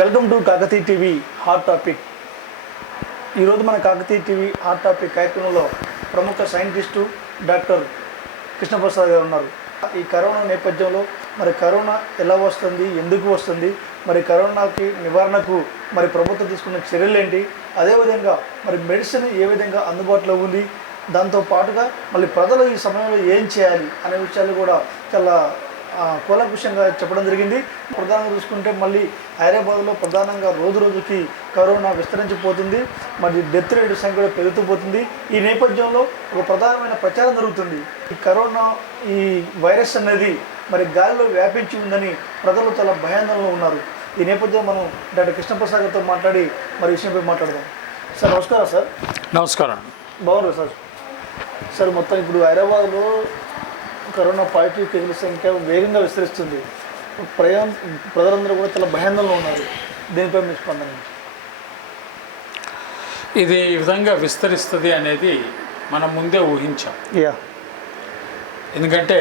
Welcome to Kakatiya TV hot topic. ఈరోజు మన Kakatiya TV hot topic కార్యక్రమంలో ప్రముఖ సైంటిస్టు డాక్టర్ కృష్ణప్రసాద్ గారు ఉన్నారు. ఈ కరోనా నేపథ్యంలో మరి కరోనా ఎలా వస్తుంది, ఎందుకు వస్తుంది, మరి కరోనాకి నివారణకు మరి ప్రభుత్వం తీసుకున్న చర్యలు ఏంటి, అదేవిధంగా మరి మెడిసిన్ ఏ విధంగా అందుబాటులో ఉంది, దాంతో పాటుగా మళ్ళీ ప్రజలు ఈ సమయంలో ఏం చేయాలి అనే విషయాలు కూడా చాలా కూలంకుషంగా చెప్పడం జరిగింది. ప్రధానంగా చూసుకుంటే మళ్ళీ హైదరాబాద్లో ప్రధానంగా రోజు రోజుకి కరోనా విస్తరించిపోతుంది, మరి డెత్ రేట్ సంఖ్య కూడా పెరుగుతూ పోతుంది. ఈ నేపథ్యంలో ఒక ప్రధానమైన ప్రచారం జరుగుతుంది. ఈ కరోనా ఈ వైరస్ అనేది మరి గాలిలో వ్యాపించి ఉందని ప్రజలు చాలా భయాందోళనలో ఉన్నారు. ఈ నేపథ్యంలో మనం డాక్టర్ కృష్ణప్రసాద్ గారితో మాట్లాడి మరి విషయంపై మాట్లాడదాం. సార్ నమస్కారం. సార్ నమస్కారం. బాగున్నారు సార్. సార్ మొత్తం ఇప్పుడు హైదరాబాద్లో కరోనా పాజిటివ్ కేసుల సంఖ్య వేగంగా విస్తరిస్తుంది. ప్రజలందరూ కూడా చాలా భయాందోళనలో ఉన్నారు. దీనిపై మీ స్పందన? ఇది ఈ విధంగా విస్తరిస్తుంది అనేది మనం ముందే ఊహించాం. ఎందుకంటే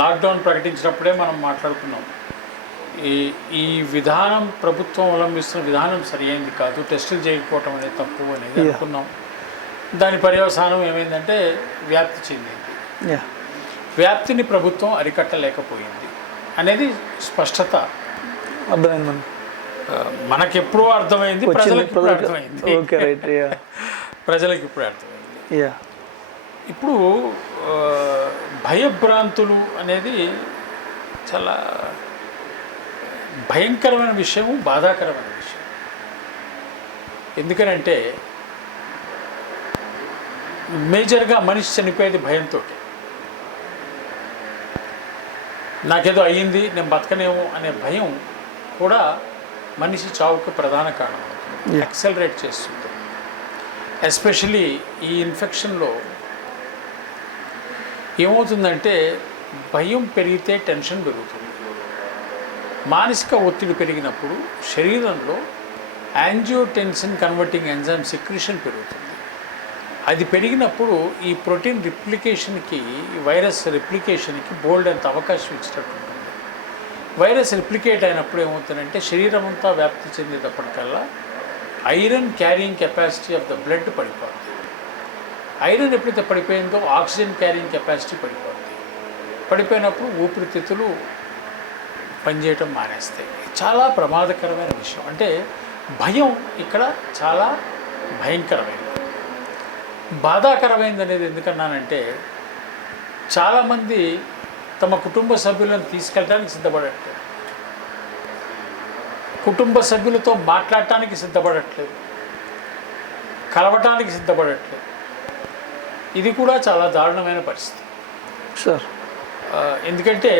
లాక్డౌన్ ప్రకటించినప్పుడే మనం మాట్లాడుకున్నాం, ఈ విధానం ప్రభుత్వం అవలంబిస్తున్న విధానం సరైనది కాదు, టెస్టులు చేయకపోవటం అనేది తప్పు అనేది అనుకున్నాం. దాని పర్యవసానం ఏమైందంటే వ్యాప్తి చెందింది. వ్యాప్తిని ప్రభుత్వం అరికట్టలేకపోయింది అనేది స్పష్టత అర్థమైంది. మనకెప్పుడూ అర్థమైంది, ప్రజలకు ఇప్పుడు అర్థమైంది. ఇప్పుడు భయభ్రాంతులు అనేది చాలా భయంకరమైన విషయం, బాధాకరమైన విషయం. ఎందుకనంటే మేజర్గా మనిషి చనిపోయేది భయంతో. నాకేదో అయ్యింది, నేను బతకనేమో అనే భయం కూడా మనిషి చావుకు ప్రధాన కారణం, యాక్సెలరేట్ చేస్తుంది. ఎస్పెషలీ ఈ ఇన్ఫెక్షన్లో ఏమవుతుందంటే భయం పెరిగితే టెన్షన్ పెరుగుతుంది. మానసిక ఒత్తిడి పెరిగినప్పుడు శరీరంలో యాంజియోటెన్సిన్ కన్వర్టింగ్ ఎంజైమ్ సెక్రీషన్ పెరుగుతుంది. అది పెరిగినప్పుడు ఈ ప్రోటీన్ రిప్లికేషన్కి, ఈ వైరస్ రిప్లికేషన్కి బోల్డ్ అంత అవకాశం ఇచ్చినట్టు ఉంటుంది. వైరస్ రిప్లికేట్ అయినప్పుడు ఏమవుతుందంటే శరీరం అంతా వ్యాప్తి చెందేటప్పటికల్లా iron carrying capacity of the blood పడిపోతుంది. ఐరన్ ఎప్పుడైతే పడిపోయిందో ఆక్సిజన్ క్యారింగ్ కెపాసిటీ పడిపోతుంది. పడిపోయినప్పుడు ఊపిరితిత్తులు పనిచేయటం మానేస్తాయి. చాలా ప్రమాదకరమైన విషయం. అంటే భయం ఇక్కడ చాలా భయంకరమైనది, బాధాకరమైంది అనేది. ఎందుకన్నానంటే చాలామంది తమ కుటుంబ సభ్యులను తీసుకెళ్ళడానికి సిద్ధపడట్లేదు, కుటుంబ సభ్యులతో మాట్లాడటానికి సిద్ధపడట్లేదు, కలవటానికి సిద్ధపడట్లేదు. ఇది కూడా చాలా దారుణమైన పరిస్థితి సార్. ఎందుకంటే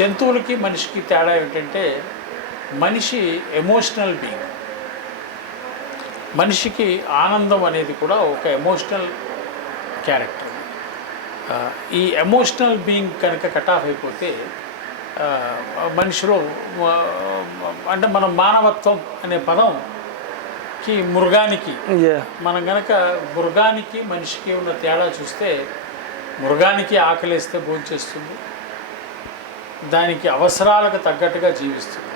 జంతువులకి మనిషికి తేడా ఏంటంటే మనిషి ఎమోషనల్ బీయింగ్. మనిషికి ఆనందం అనేది కూడా ఒక ఎమోషనల్ క్యారెక్టర్. ఈ ఎమోషనల్ బీయింగ్ కనుక కట్ ఆఫ్ అయిపోతే మనిషిలో అంటే మనం మానవత్వం అనే పదంకి మృగానికి, మనం కనుక మృగానికి మనిషికి ఉన్న తేడా చూస్తే, మృగానికి ఆకలిస్తే భోంచేస్తుంది, దానికి అవసరాలకు తగ్గట్టుగా జీవిస్తుంది.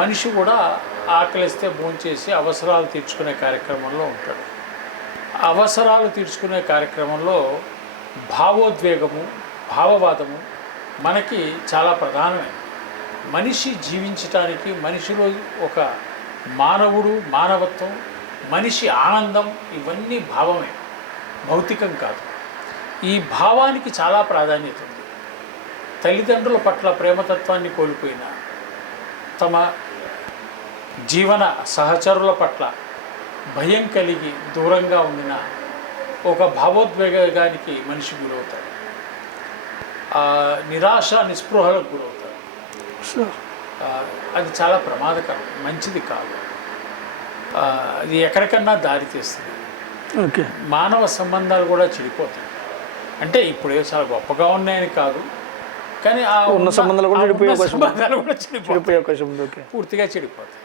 మనిషి కూడా ఆకలిస్తే భోంచేసి అవసరాలు తీర్చుకునే కార్యక్రమంలో ఉంటాడు. అవసరాలు తీర్చుకునే కార్యక్రమంలో భావోద్వేగము, భావవాదము మనకి చాలా ప్రధానమైనది. మనిషి జీవించటానికి, మనిషిలో ఒక మానవుడు, మానవత్వం, మనిషి ఆనందం, ఇవన్నీ భావమే, భౌతికం కాదు. ఈ భావానికి చాలా ప్రాధాన్యత ఉంది. తల్లిదండ్రుల పట్ల ప్రేమతత్వాన్ని కోల్పోయిన, తమ జీవన సహచరుల పట్ల భయం కలిగి దూరంగా ఉండిన ఒక భావోద్వేగానికి మనిషి గురవుతాడు. నిరాశ, నిస్పృహలకు గురవుతాడు. అది చాలా ప్రమాదకరం, మంచిది కాదు. అది ఎక్కడికన్నా దారి తీస్తుంది. మానవ సంబంధాలు కూడా చెడిపోతాయి. అంటే ఇప్పుడు చాలా గొప్పగా ఉన్నాయని కాదు, కానీ ఆ ఉన్న సంబంధాలు కూడా చెడిపోయే అవకాశం పూర్తిగా చెడిపోతాయి.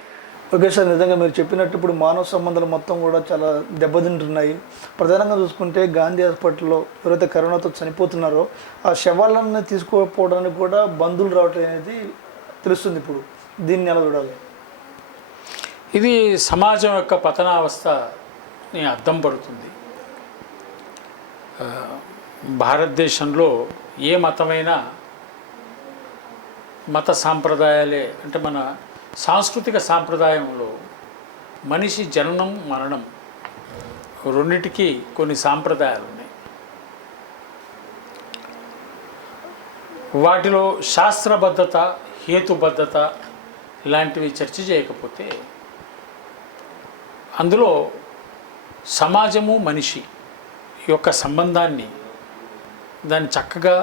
ఓకే సార్, నిజంగా మీరు చెప్పినట్టు ఇప్పుడు మానవ సంబంధాలు మొత్తం కూడా చాలా దెబ్బతింటున్నాయి. ప్రధానంగా చూసుకుంటే గాంధీ హాస్పిటల్లో ఎవరైతే కరోనాతో చనిపోతున్నారో ఆ శవాలను తీసుకోకపోవడానికి కూడా బంధువులు రావటం అనేది తెలుస్తుంది. ఇప్పుడు దీన్ని ఎలా చూడాలి? ఇది సమాజం యొక్క పతనావస్థని అద్దం పడుతుంది. భారతదేశంలో ఏ మతమైనా మత సాంప్రదాయాలే అంటే మన సాంస్కృతిక సాంప్రదాయంలో మనిషి జననం మరణం రెండిటికి కొన్ని సాంప్రదాయాలు ఉన్నాయి. వాటిలో శాస్త్రబద్ధత హేతుబద్ధత ఇలాంటివి చర్చ చేయకపోతే అందులో సమాజము మనిషి యొక్క సంబంధాన్ని దాన్ని చక్కగా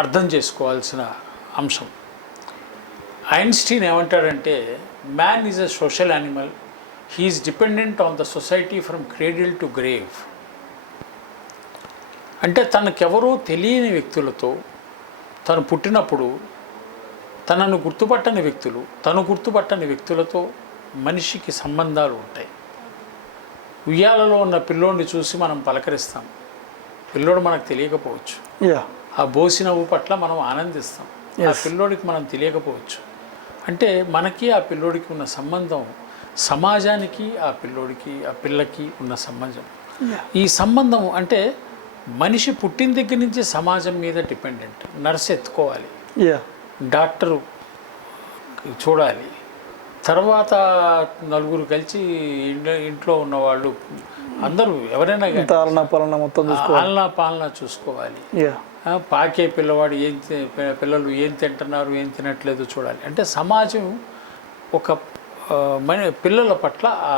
అర్థం చేసుకోవాల్సిన అంశం. ఐన్స్టీన్ ఏమంటాడంటే man is a social animal, he is dependent on the society from cradle to grave. అంటే తనకెవరో తెలియని వ్యక్తులతో తను పుట్టినప్పుడు తనను గుర్తుపట్టని వ్యక్తులు తను గుర్తుపట్టని వ్యక్తులతో మనిషికి సంబంధాలు ఉంటాయి. ఉయ్యాలలో ఉన్న పిల్లోడిని చూసి మనం పలకరిస్తాం, పిల్లోడు మనకు తెలియకపోవచ్చు. ఆ బోసి నవ్వు పట్ల మనం ఆనందిస్తాం, ఆ పిల్లోడికి మనం తెలియకపోవచ్చు. అంటే మనకి ఆ పిల్లోడికి ఉన్న సంబంధం సమాజానికి ఆ పిల్లోడికి ఆ పిల్లకి ఉన్న సంబంధం. ఈ సంబంధం అంటే మనిషి పుట్టిన దగ్గర నుంచి సమాజం మీద డిపెండెంట్. నర్స్ ఎత్తుకోవాలి, డాక్టరు చూడాలి, తర్వాత నలుగురు కలిసి ఇంట్లో ఉన్నవాళ్ళు అందరూ ఎవరైనా ఆలనా పాలన చూసుకోవాలి. పాకే పిల్లవాడు పిల్లలు ఏం తింటున్నారు ఏం తినట్లేదు చూడాలి. అంటే సమాజం ఒక పిల్లల పట్ల ఆ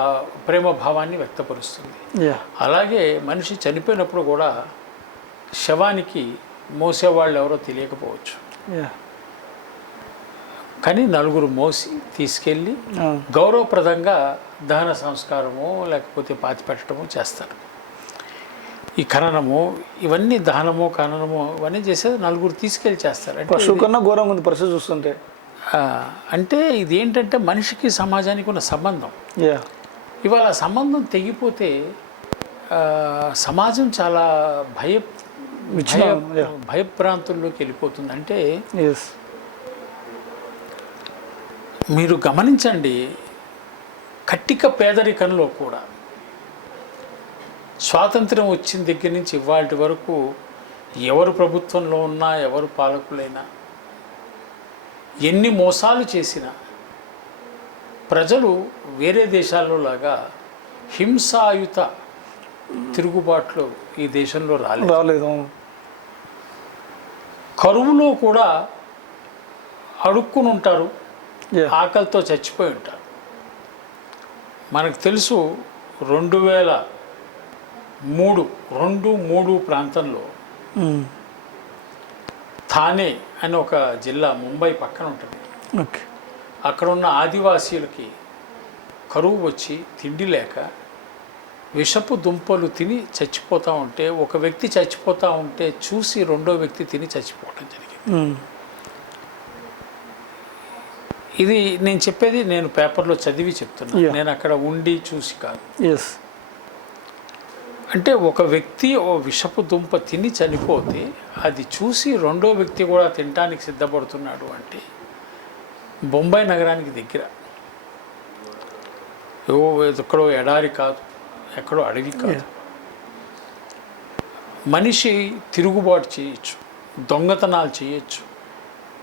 ప్రేమ భావాన్ని వ్యక్తపరుస్తుంది. అలాగే మనిషి చనిపోయినప్పుడు కూడా శవానికి మోసేవాళ్ళు ఎవరో తెలియకపోవచ్చు, కానీ నలుగురు మోసి తీసుకెళ్ళి గౌరవప్రదంగా దహన సంస్కారము లేకపోతే పాతిపెట్టడము చేస్తారు. ఈ ఖననము ఇవన్నీ దహనము ఖననము ఇవన్నీ చేసేది నలుగురు తీసుకెళ్ళి చేస్తారు. పశువు కన్నా ఘోరంగా ఉంది పరిస్థితి చూస్తుంటే. అంటే ఇది ఏంటంటే మనిషికి సమాజానికి ఉన్న సంబంధం. ఇవాళ సంబంధం తెగిపోతే సమాజం చాలా భయభ్రాంతుల్లోకి వెళ్ళిపోతుంది. అంటే మీరు గమనించండి, కట్టిక పేదరికంలో కూడా స్వాతంత్రం వచ్చిన దగ్గర నుంచి ఇవాళ వరకు ఎవరు ప్రభుత్వంలో ఉన్నా ఎవరు పాలకులైనా ఎన్ని మోసాలు చేసినా ప్రజలు వేరే దేశాల్లో లాగా హింసాయుత తిరుగుబాట్లు ఈ దేశంలో రాలేదు. కరువులో కూడా అడుక్కుని ఉంటారు, ఆకలితో చచ్చిపోయి ఉంటారు. మనకు తెలుసు 2003 ప్రాంతంలో థానే అని ఒక జిల్లా ముంబై పక్కన ఉంటుంది. అక్కడ ఉన్న ఆదివాసీలకి కరువు వచ్చి తిండి లేక విషపు దుంపలు తిని చచ్చిపోతూ ఉంటే ఒక వ్యక్తి చచ్చిపోతూ ఉంటే చూసి రెండో వ్యక్తి తిని చచ్చిపోవటం జరిగింది. ఇది నేను చెప్పేది నేను పేపర్లో చదివి చెప్తున్నాను, నేను అక్కడ ఉండి చూసి కాదు. అంటే ఒక వ్యక్తి ఓ విషపు దుంప తిని చనిపోతే అది చూసి రెండో వ్యక్తి కూడా తినడానికి సిద్ధపడుతున్నాడు అంటే బొంబాయి నగరానికి దగ్గర ఎక్కడో ఎడారి కాదు, ఎక్కడో అడవి కాదు. మనిషి తిరుగుబాటు చేయొచ్చు, దొంగతనాలు చేయొచ్చు,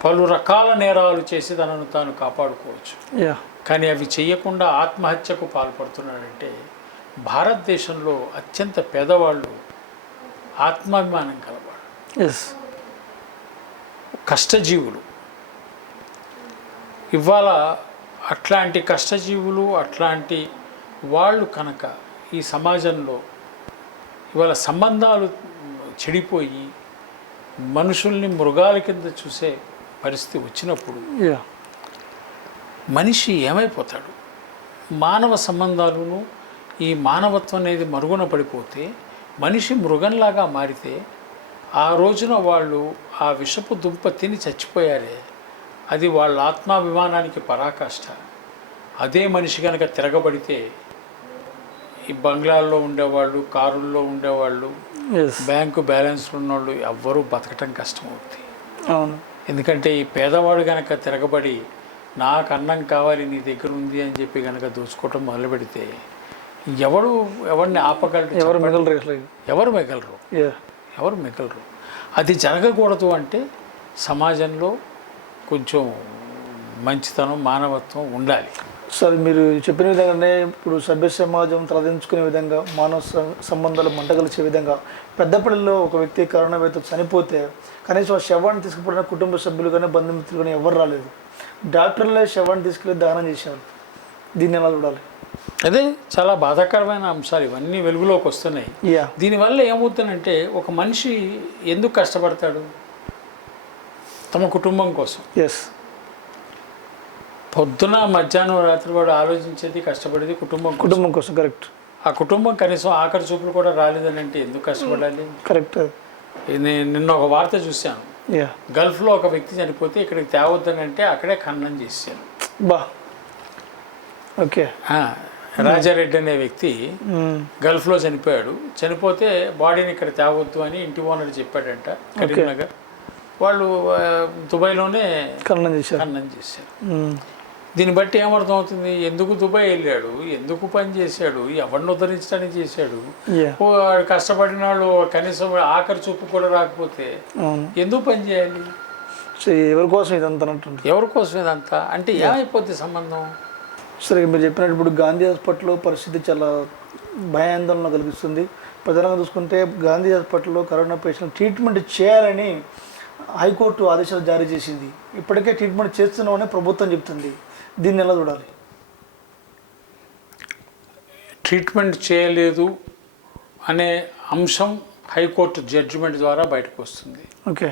పలు రకాల నేరాలు చేసి తనను తాను కాపాడుకోవచ్చు. కానీ అవి చేయకుండా ఆత్మహత్యకు పాల్పడుతున్నాడంటే భారతదేశంలో అత్యంత పేదవాళ్ళు ఆత్మాభిమానం కలవాడు, కష్టజీవులు. ఇవాళ అట్లాంటి కష్టజీవులు అట్లాంటి వాళ్ళు కనుక ఈ సమాజంలో ఇవాళ సంబంధాలు చెడిపోయి మనుషుల్ని మృగాల కింద చూసే పరిస్థితి వచ్చినప్పుడు మనిషి ఏమైపోతాడు? మానవ సంబంధాలను ఈ మానవత్వం అనేది మరుగున పడిపోతే మనిషి మృగంలాగా మారితే ఆ రోజున వాళ్ళు ఆ విషపు దుంప తిని చచ్చిపోయారే, అది వాళ్ళ ఆత్మాభిమానానికి పరాకాష్ట. అదే మనిషి కనుక తిరగబడితే ఈ బంగ్లాల్లో ఉండేవాళ్ళు, కారుల్లో ఉండేవాళ్ళు, బ్యాంకు బ్యాలెన్స్లు ఉన్నవాళ్ళు ఎవ్వరూ బతకటం కష్టమవుతుంది. ఎందుకంటే ఈ పేదవాడు కనుక తిరగబడి నాకు అన్నం కావాలి నీ దగ్గర ఉంది అని చెప్పి కనుక దోచుకోవటం మొదలు పెడితే ఎవరిని ఆపగలరు? ఎవరు మిగలరు అసలు. ఎవరు మిగలరు, Yeah. ఎవరు మిగలరు. అది జరగకూడదు అంటే సమాజంలో కొంచెం మంచితనం, మానవత్వం ఉండాలి. సార్ మీరు చెప్పిన విధంగానే ఇప్పుడు సభ్య సమాజం తలదించుకునే విధంగా మానవ సంబంధాలు మంటగలిచే విధంగా పెద్దపల్లిలో ఒక వ్యక్తి కరోనా వ్యాధితో చనిపోతే కనీసం ఆ శవాన్ని తీసుకుపోయిన కుటుంబ సభ్యులు కానీ బంధుమిత్రులు కానీ ఎవరు రాలేదు. డాక్టర్లే శవాన్ని తీసుకెళ్ళి దానం చేశారు. దీన్ని ఎలా చూడాలి? అదే చాలా బాధాకరమైన అంశాలు ఇవన్నీ వెలుగులోకి వస్తున్నాయి. యా. దీనివల్ల ఏమవుతుందంటే ఒక మనిషి ఎందుకు కష్టపడతాడు? తమ కుటుంబం కోసం. ఎస్. పొద్దున మధ్యాహ్నం రాత్రి వాడు ఆలోచించేది కష్టపడేది కుటుంబం కోసం. కరెక్ట్. ఆ కుటుంబం కనీసం ఆఖరి చూపులు కూడా రాలేదని అంటే ఎందుకు కష్టపడాలి? కరెక్ట్. నిన్న ఒక వార్త చూశాను. యా. గల్ఫ్లో ఒక వ్యక్తి చనిపోతే ఇక్కడికి తేవద్దని అంటే అక్కడే ఖననం చేశారు. బా. ఓకే. రాజారెడ్డి అనే వ్యక్తి గల్ఫ్లో చనిపోయాడు. చనిపోతే బాడీని ఇక్కడ తేవద్దు అని ఇంటి ఓనర్ చెప్పాడంట కరీంనగర్. వాళ్ళు దుబాయ్లోనే ఖననం చేశారు. దీన్ని బట్టి ఏమర్థం అవుతుంది? ఎందుకు దుబాయ్ వెళ్ళాడు, ఎందుకు పని చేశాడు, ఎవరిని ఉద్ధరించడానికి చేశాడు. కష్టపడిన వాళ్ళు కనీసం ఆఖరి చూపు కూడా రాకపోతే ఎందుకు పని చేయాలి? ఎవరి కోసం ఇదంతా? ఎవరి కోసం ఇదంతా అంటే ఏమైపోద్ది సంబంధం? సరే, మీరు చెప్పినట్టు ఇప్పుడు గాంధీ హాస్పిటల్లో పరిస్థితి చాలా భయాందోళన కలిగిస్తుంది. ప్రధానంగా చూసుకుంటే గాంధీ హాస్పిటల్లో కరోనా పేషెంట్ ట్రీట్మెంట్ చేయాలని హైకోర్టు ఆదేశాలు జారీ చేసింది. ఇప్పటికే ట్రీట్మెంట్ చేస్తున్నామని ప్రభుత్వం చెప్తుంది. దీన్ని ఎలా చూడాలి? ట్రీట్మెంట్ చేయలేదు అనే అంశం హైకోర్టు జడ్జిమెంట్ ద్వారా బయటకు వస్తుంది. ఓకే.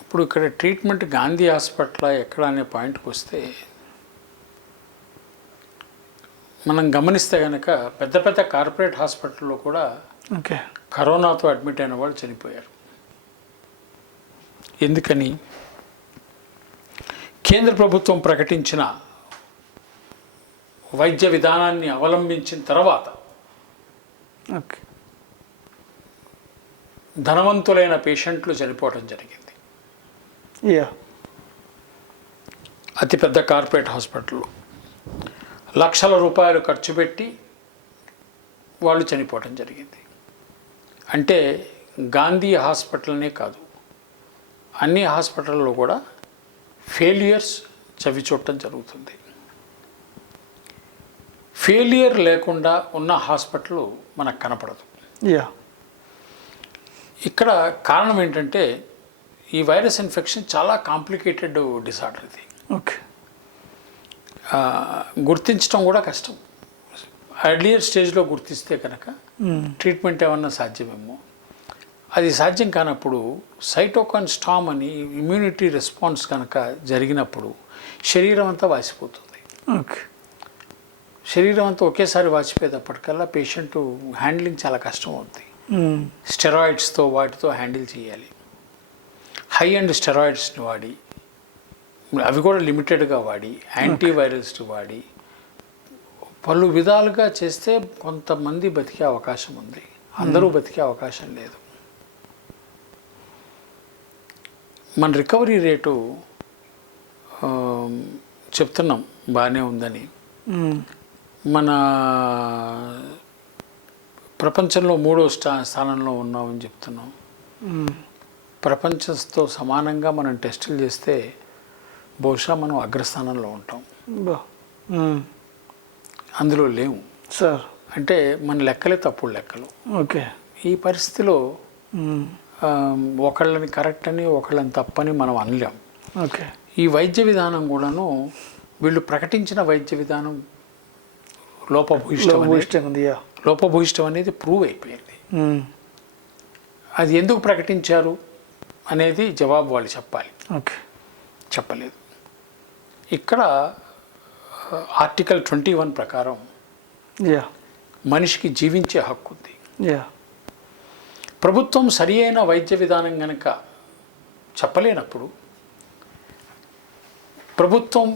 ఇప్పుడు ఇక్కడ ట్రీట్మెంట్ గాంధీ హాస్పిటల్ ఎక్కడ అనే పాయింట్కి వస్తే మనం గమనిస్తే కనుక పెద్ద పెద్ద కార్పొరేట్ హాస్పిటల్లో కూడా ఓకే కరోనాతో అడ్మిట్ అయిన వాళ్ళు చనిపోయారు. ఎందుకని? కేంద్ర ప్రభుత్వం ప్రకటించిన వైద్య విధానాన్ని అవలంబించిన తర్వాత ఓకే ధనవంతులైన పేషెంట్లు చనిపోవడం జరిగింది. యా. అతిపెద్ద కార్పొరేట్ హాస్పిటల్లో లక్షల రూపాయలు ఖర్చు పెట్టి వాళ్ళు చనిపోవడం జరిగింది. అంటే గాంధీ హాస్పిటల్నే కాదు, అన్ని హాస్పిటల్లో కూడా ఫెయిలియర్స్ చవిచూడటం జరుగుతుంది. ఫెయిలియర్ లేకుండా ఉన్న హాస్పిటల్ మనకు కనపడదు. యా. ఇక్కడ కారణం ఏంటంటే ఈ వైరస్ ఇన్ఫెక్షన్ చాలా కాంప్లికేటెడ్ డిసార్డర్. ఇది ఓకే. గుర్తించడం కూడా కష్టం. ఎర్లియర్ స్టేజ్లో గుర్తిస్తే కనుక ట్రీట్మెంట్ ఏమన్నా సాధ్యమేమో. అది సాధ్యం కానప్పుడు సైటోకైన్ స్టామ్ అని ఇమ్యూనిటీ రెస్పాన్స్ కనుక జరిగినప్పుడు శరీరం అంతా వాసిపోతుంది. ఓకే. శరీరం అంతా ఒకేసారి వాచిపోయేటప్పటికల్లా పేషెంట్ హ్యాండ్లింగ్ చాలా కష్టం అవుతుంది. స్టెరాయిడ్స్తో వాటితో హ్యాండిల్ చేయాలి. హై అండ్ స్టెరాయిడ్స్ని వాడి, అవి కూడా లిమిటెడ్గా వాడి, యాంటీవైరల్స్ వాడి పలు విధాలుగా చేస్తే కొంతమంది బతికే అవకాశం ఉంది. అందరూ బతికే అవకాశం లేదు. మన రికవరీ రేటు చెప్తున్నాం బాగానే ఉందని. మన ప్రపంచంలో 3వ స్థానంలో ఉన్నామని చెప్తున్నాం. ప్రపంచంతో సమానంగా మనం టెస్టులు చేస్తే బహుశా మనం అగ్రస్థానంలో ఉంటాం. అందులో లేవు సార్. అంటే మన లెక్కలే తప్పుడు లెక్కలు. ఓకే. ఈ పరిస్థితిలో ఒకళ్ళని కరెక్ట్ అని ఒకళ్ళని తప్పని మనం అనలేం. ఓకే. ఈ వైద్య విధానం కూడాను వీళ్ళు ప్రకటించిన వైద్య విధానం లోపభూయిష్టం అనేది ప్రూవ్ అయిపోయింది. అది ఎందుకు ప్రకటించారు అనేది జవాబు వాళ్ళు చెప్పాలి. ఓకే. చెప్పలేదు. ఇక్కడ ఆర్టికల్ 21 ప్రకారం మనిషికి జీవించే హక్కు ఉంది. ప్రభుత్వం సరి అయిన వైద్య విధానం కనుక చెప్పలేనప్పుడు ప్రభుత్వం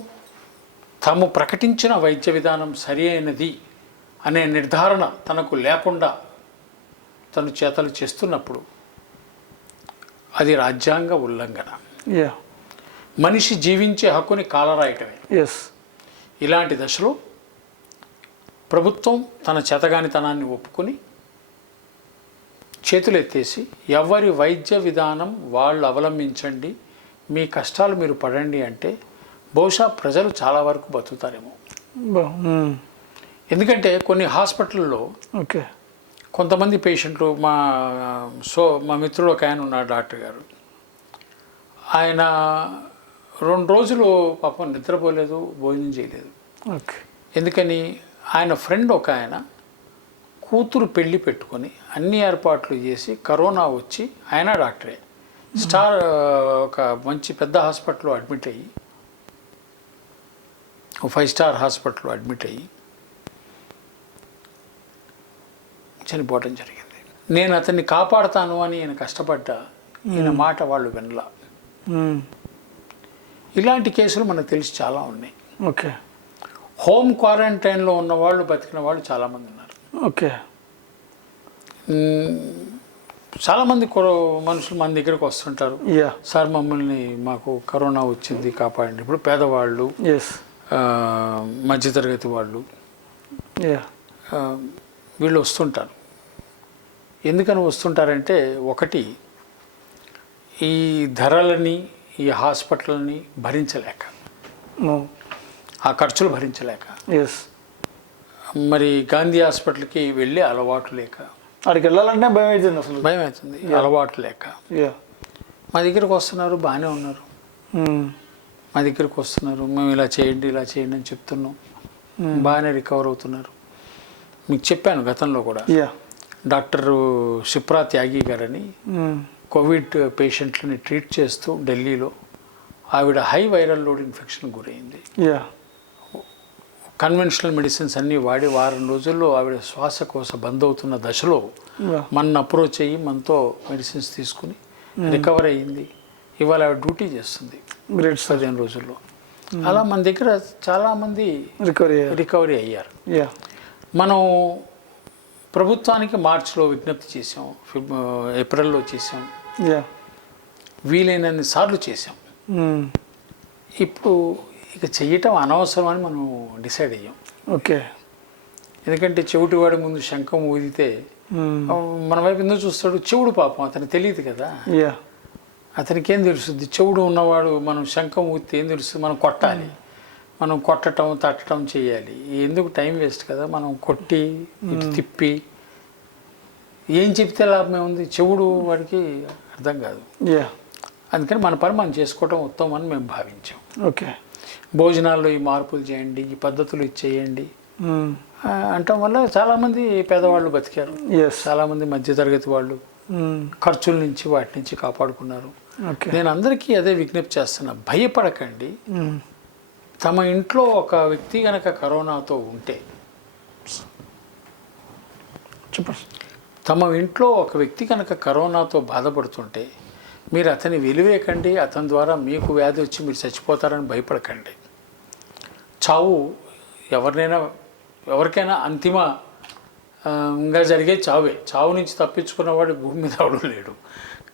తాము ప్రకటించిన వైద్య విధానం సరి అయినది అనే నిర్ధారణ తనకు లేకుండా తను చేతలు చేస్తున్నప్పుడు అది రాజ్యాంగ ఉల్లంఘన. మనిషి జీవించే హక్కుని కాలరాయటమే. ఎస్. ఇలాంటి దశలో ప్రభుత్వం తన చేతగానితనాన్ని ఒప్పుకొని చేతులు ఎత్తేసి ఎవరి వైద్య విధానం వాళ్ళు అవలంబించండి, మీ కష్టాలు మీరు పడండి అంటే బహుశా ప్రజలు చాలా వరకు బతుకుతారేమో. ఎందుకంటే కొన్ని హాస్పిటల్లో ఓకే కొంతమంది పేషెంట్లు మా మిత్రుడు ఒక ఆయన ఉన్నాడు, డాక్టర్ గారు. ఆయన 2 రోజులు పాపం నిద్రపోలేదు, భోజనం చేయలేదు. ఓకే. ఎందుకని ఆయన ఫ్రెండ్ ఒక ఆయన కూతురు పెళ్లి పెట్టుకొని అన్ని ఏర్పాట్లు చేసి కరోనా వచ్చి, ఆయన డాక్టరే, ఒక మంచి పెద్ద హాస్పిటల్లో అడ్మిట్ అయ్యి, 5 స్టార్ హాస్పిటల్లో అడ్మిట్ అయ్యి చనిపోవటం జరిగింది. నేను అతన్ని కాపాడుతాను అని ఈయన కష్టపడ్డా, ఈయన మాట వాళ్ళు వినలా. ఇలాంటి కేసులు మనకు తెలిసి చాలా ఉన్నాయి. ఓకే. హోమ్ క్వారంటైన్లో ఉన్న వాళ్ళు బతికిన వాళ్ళు చాలామంది ఉన్నారు. ఓకే. చాలామంది మనుషులు మన దగ్గరకు వస్తుంటారు, సార్ మమ్మల్ని మాకు కరోనా వచ్చింది కాపాడండి. ఇప్పుడు పేదవాళ్ళు, మధ్యతరగతి వాళ్ళు, వీళ్ళు వస్తుంటారు. ఎందుకని వస్తుంటారంటే, ఒకటి ఈ ధరలని, ఈ హాస్పిటల్ని భరించలేక, ఆ ఖర్చులు భరించలేక, మరి గాంధీ హాస్పిటల్కి వెళ్ళి అలవాటు లేక, అక్కడికి వెళ్ళాలంటే భయం అవుతుంది, అసలు భయం అవుతుంది, అలవాటు లేక మా దగ్గరకు వస్తున్నారు, బాగానే ఉన్నారు, మా దగ్గరకు వస్తున్నారు, మేము ఇలా చేయండి ఇలా చేయండి అని చెప్తున్నాం, బాగానే రికవర్ అవుతున్నారు. మీకు చెప్పాను గతంలో కూడా, డాక్టర్ శిప్రా త్యాగి గారని కోవిడ్ పేషెంట్లని ట్రీట్ చేస్తూ ఢిల్లీలో ఆవిడ హై వైరల్ లోడ్ ఇన్ఫెక్షన్ గురైంది. కన్వెన్షనల్ మెడిసిన్స్ అన్నీ వాడి వారం రోజుల్లో ఆవిడ శ్వాసకోశ బంద్ అవుతున్న దశలో మన అప్రోచ్ అయ్యి మనతో మెడిసిన్స్ తీసుకుని రికవర్ అయ్యింది. ఇవాళ ఆవిడ డ్యూటీ చేస్తుంది 15 రోజుల్లో. అలా మన దగ్గర చాలామంది రికవరీ అయ్యారు. మనం ప్రభుత్వానికి మార్చిలో విజ్ఞప్తి చేసాం, ఏప్రిల్లో చేసాం, వీలైనన్ని సార్లు చేసాం. ఇప్పుడు ఇక చెయ్యటం అనవసరం అని మనం డిసైడ్ అయ్యాం. ఓకే. ఎందుకంటే చెవిటివాడి ముందు శంఖం ఊదితే మన వైపు ఎందుకు చూస్తాడు? చెవుడు పాపం, అతనికి తెలియదు కదా, అతనికి ఏం తెలుస్తుంది? చెవుడు ఉన్నవాడు మనం శంఖం ఊదితే ఏం తెలుస్తుంది? మనం కొట్టాలి, మనం కొట్టడం తట్టడం చేయాలి, ఎందుకు టైం వేస్ట్ కదా, మనం కొట్టి ఇటు తిప్పి ఏం చెప్తే లాభమే ఉంది? చెవుడు వాడికి అర్థం కాదు. అందుకని మన పని మనం చేసుకోవటం ఉత్తమం అని మేము భావించాం. ఓకే. భోజనాల్లో ఈ మార్పులు చేయండి, ఈ పద్ధతులు ఇచ్చేయండి అంటం వల్ల చాలామంది పేదవాళ్ళు బతికారు, చాలామంది మధ్యతరగతి వాళ్ళు ఖర్చుల నుంచి వాటి నుంచి కాపాడుకున్నారు. నేను అందరికీ అదే విజ్ఞప్తి చేస్తున్నా, భయపడకండి. తమ ఇంట్లో ఒక వ్యక్తి కనుక కరోనాతో ఉంటే, తమ ఇంట్లో ఒక వ్యక్తి కనుక కరోనాతో బాధపడుతుంటే మీరు అతన్ని వెలివేయకండి, అతని ద్వారా మీకు వ్యాధి వచ్చి మీరు చచ్చిపోతారని భయపడకండి. చావు ఎవరికైనా అంతిమంగా జరిగే చావే. చావు నుంచి తప్పించుకున్నవాడు భూమి మీద ఎవడూ లేడు.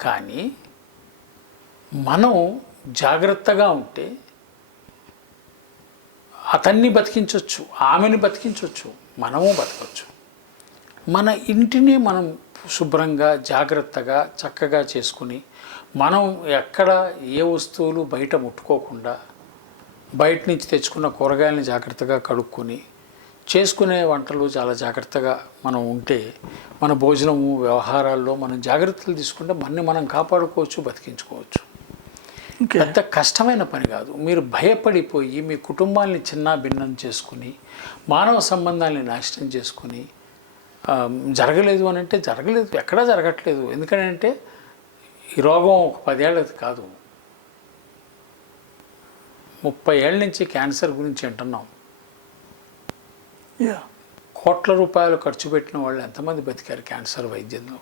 కానీ మనం జాగ్రత్తగా ఉంటే అతన్ని బతికించవచ్చు, ఆమెను బతికించవచ్చు, మనము బతకవచ్చు. మన ఇంటిని మనం శుభ్రంగా జాగ్రత్తగా చక్కగా చేసుకుని, మనం ఎక్కడ ఏ వస్తువులు బయట ముట్టుకోకుండా, బయట నుంచి తెచ్చుకున్న కూరగాయలని జాగ్రత్తగా కడుక్కొని, చేసుకునే వంటలు చాలా జాగ్రత్తగా మనం ఉంటే, మన భోజనము వ్యవహారాల్లో మనం జాగ్రత్తలు తీసుకుంటే మనం కాపాడుకోవచ్చు, బతికించుకోవచ్చు. పెద్ద కష్టమైన పని కాదు. మీరు భయపడిపోయి మీ కుటుంబాన్ని చిన్న భిన్నం చేసుకుని, మానవ సంబంధాలని నాశనం చేసుకుని జరగలేదు అని అంటే జరగలేదు, ఎక్కడా జరగట్లేదు. ఎందుకంటే ఈ రోగం ఒక 10 ఏళ్ళది కాదు, 30 ఏళ్ళ నుంచి క్యాన్సర్ గురించి అంటున్నాం. కోట్ల రూపాయలు ఖర్చు పెట్టిన వాళ్ళు ఎంతమంది బతికారు క్యాన్సర్ వైద్యంలో?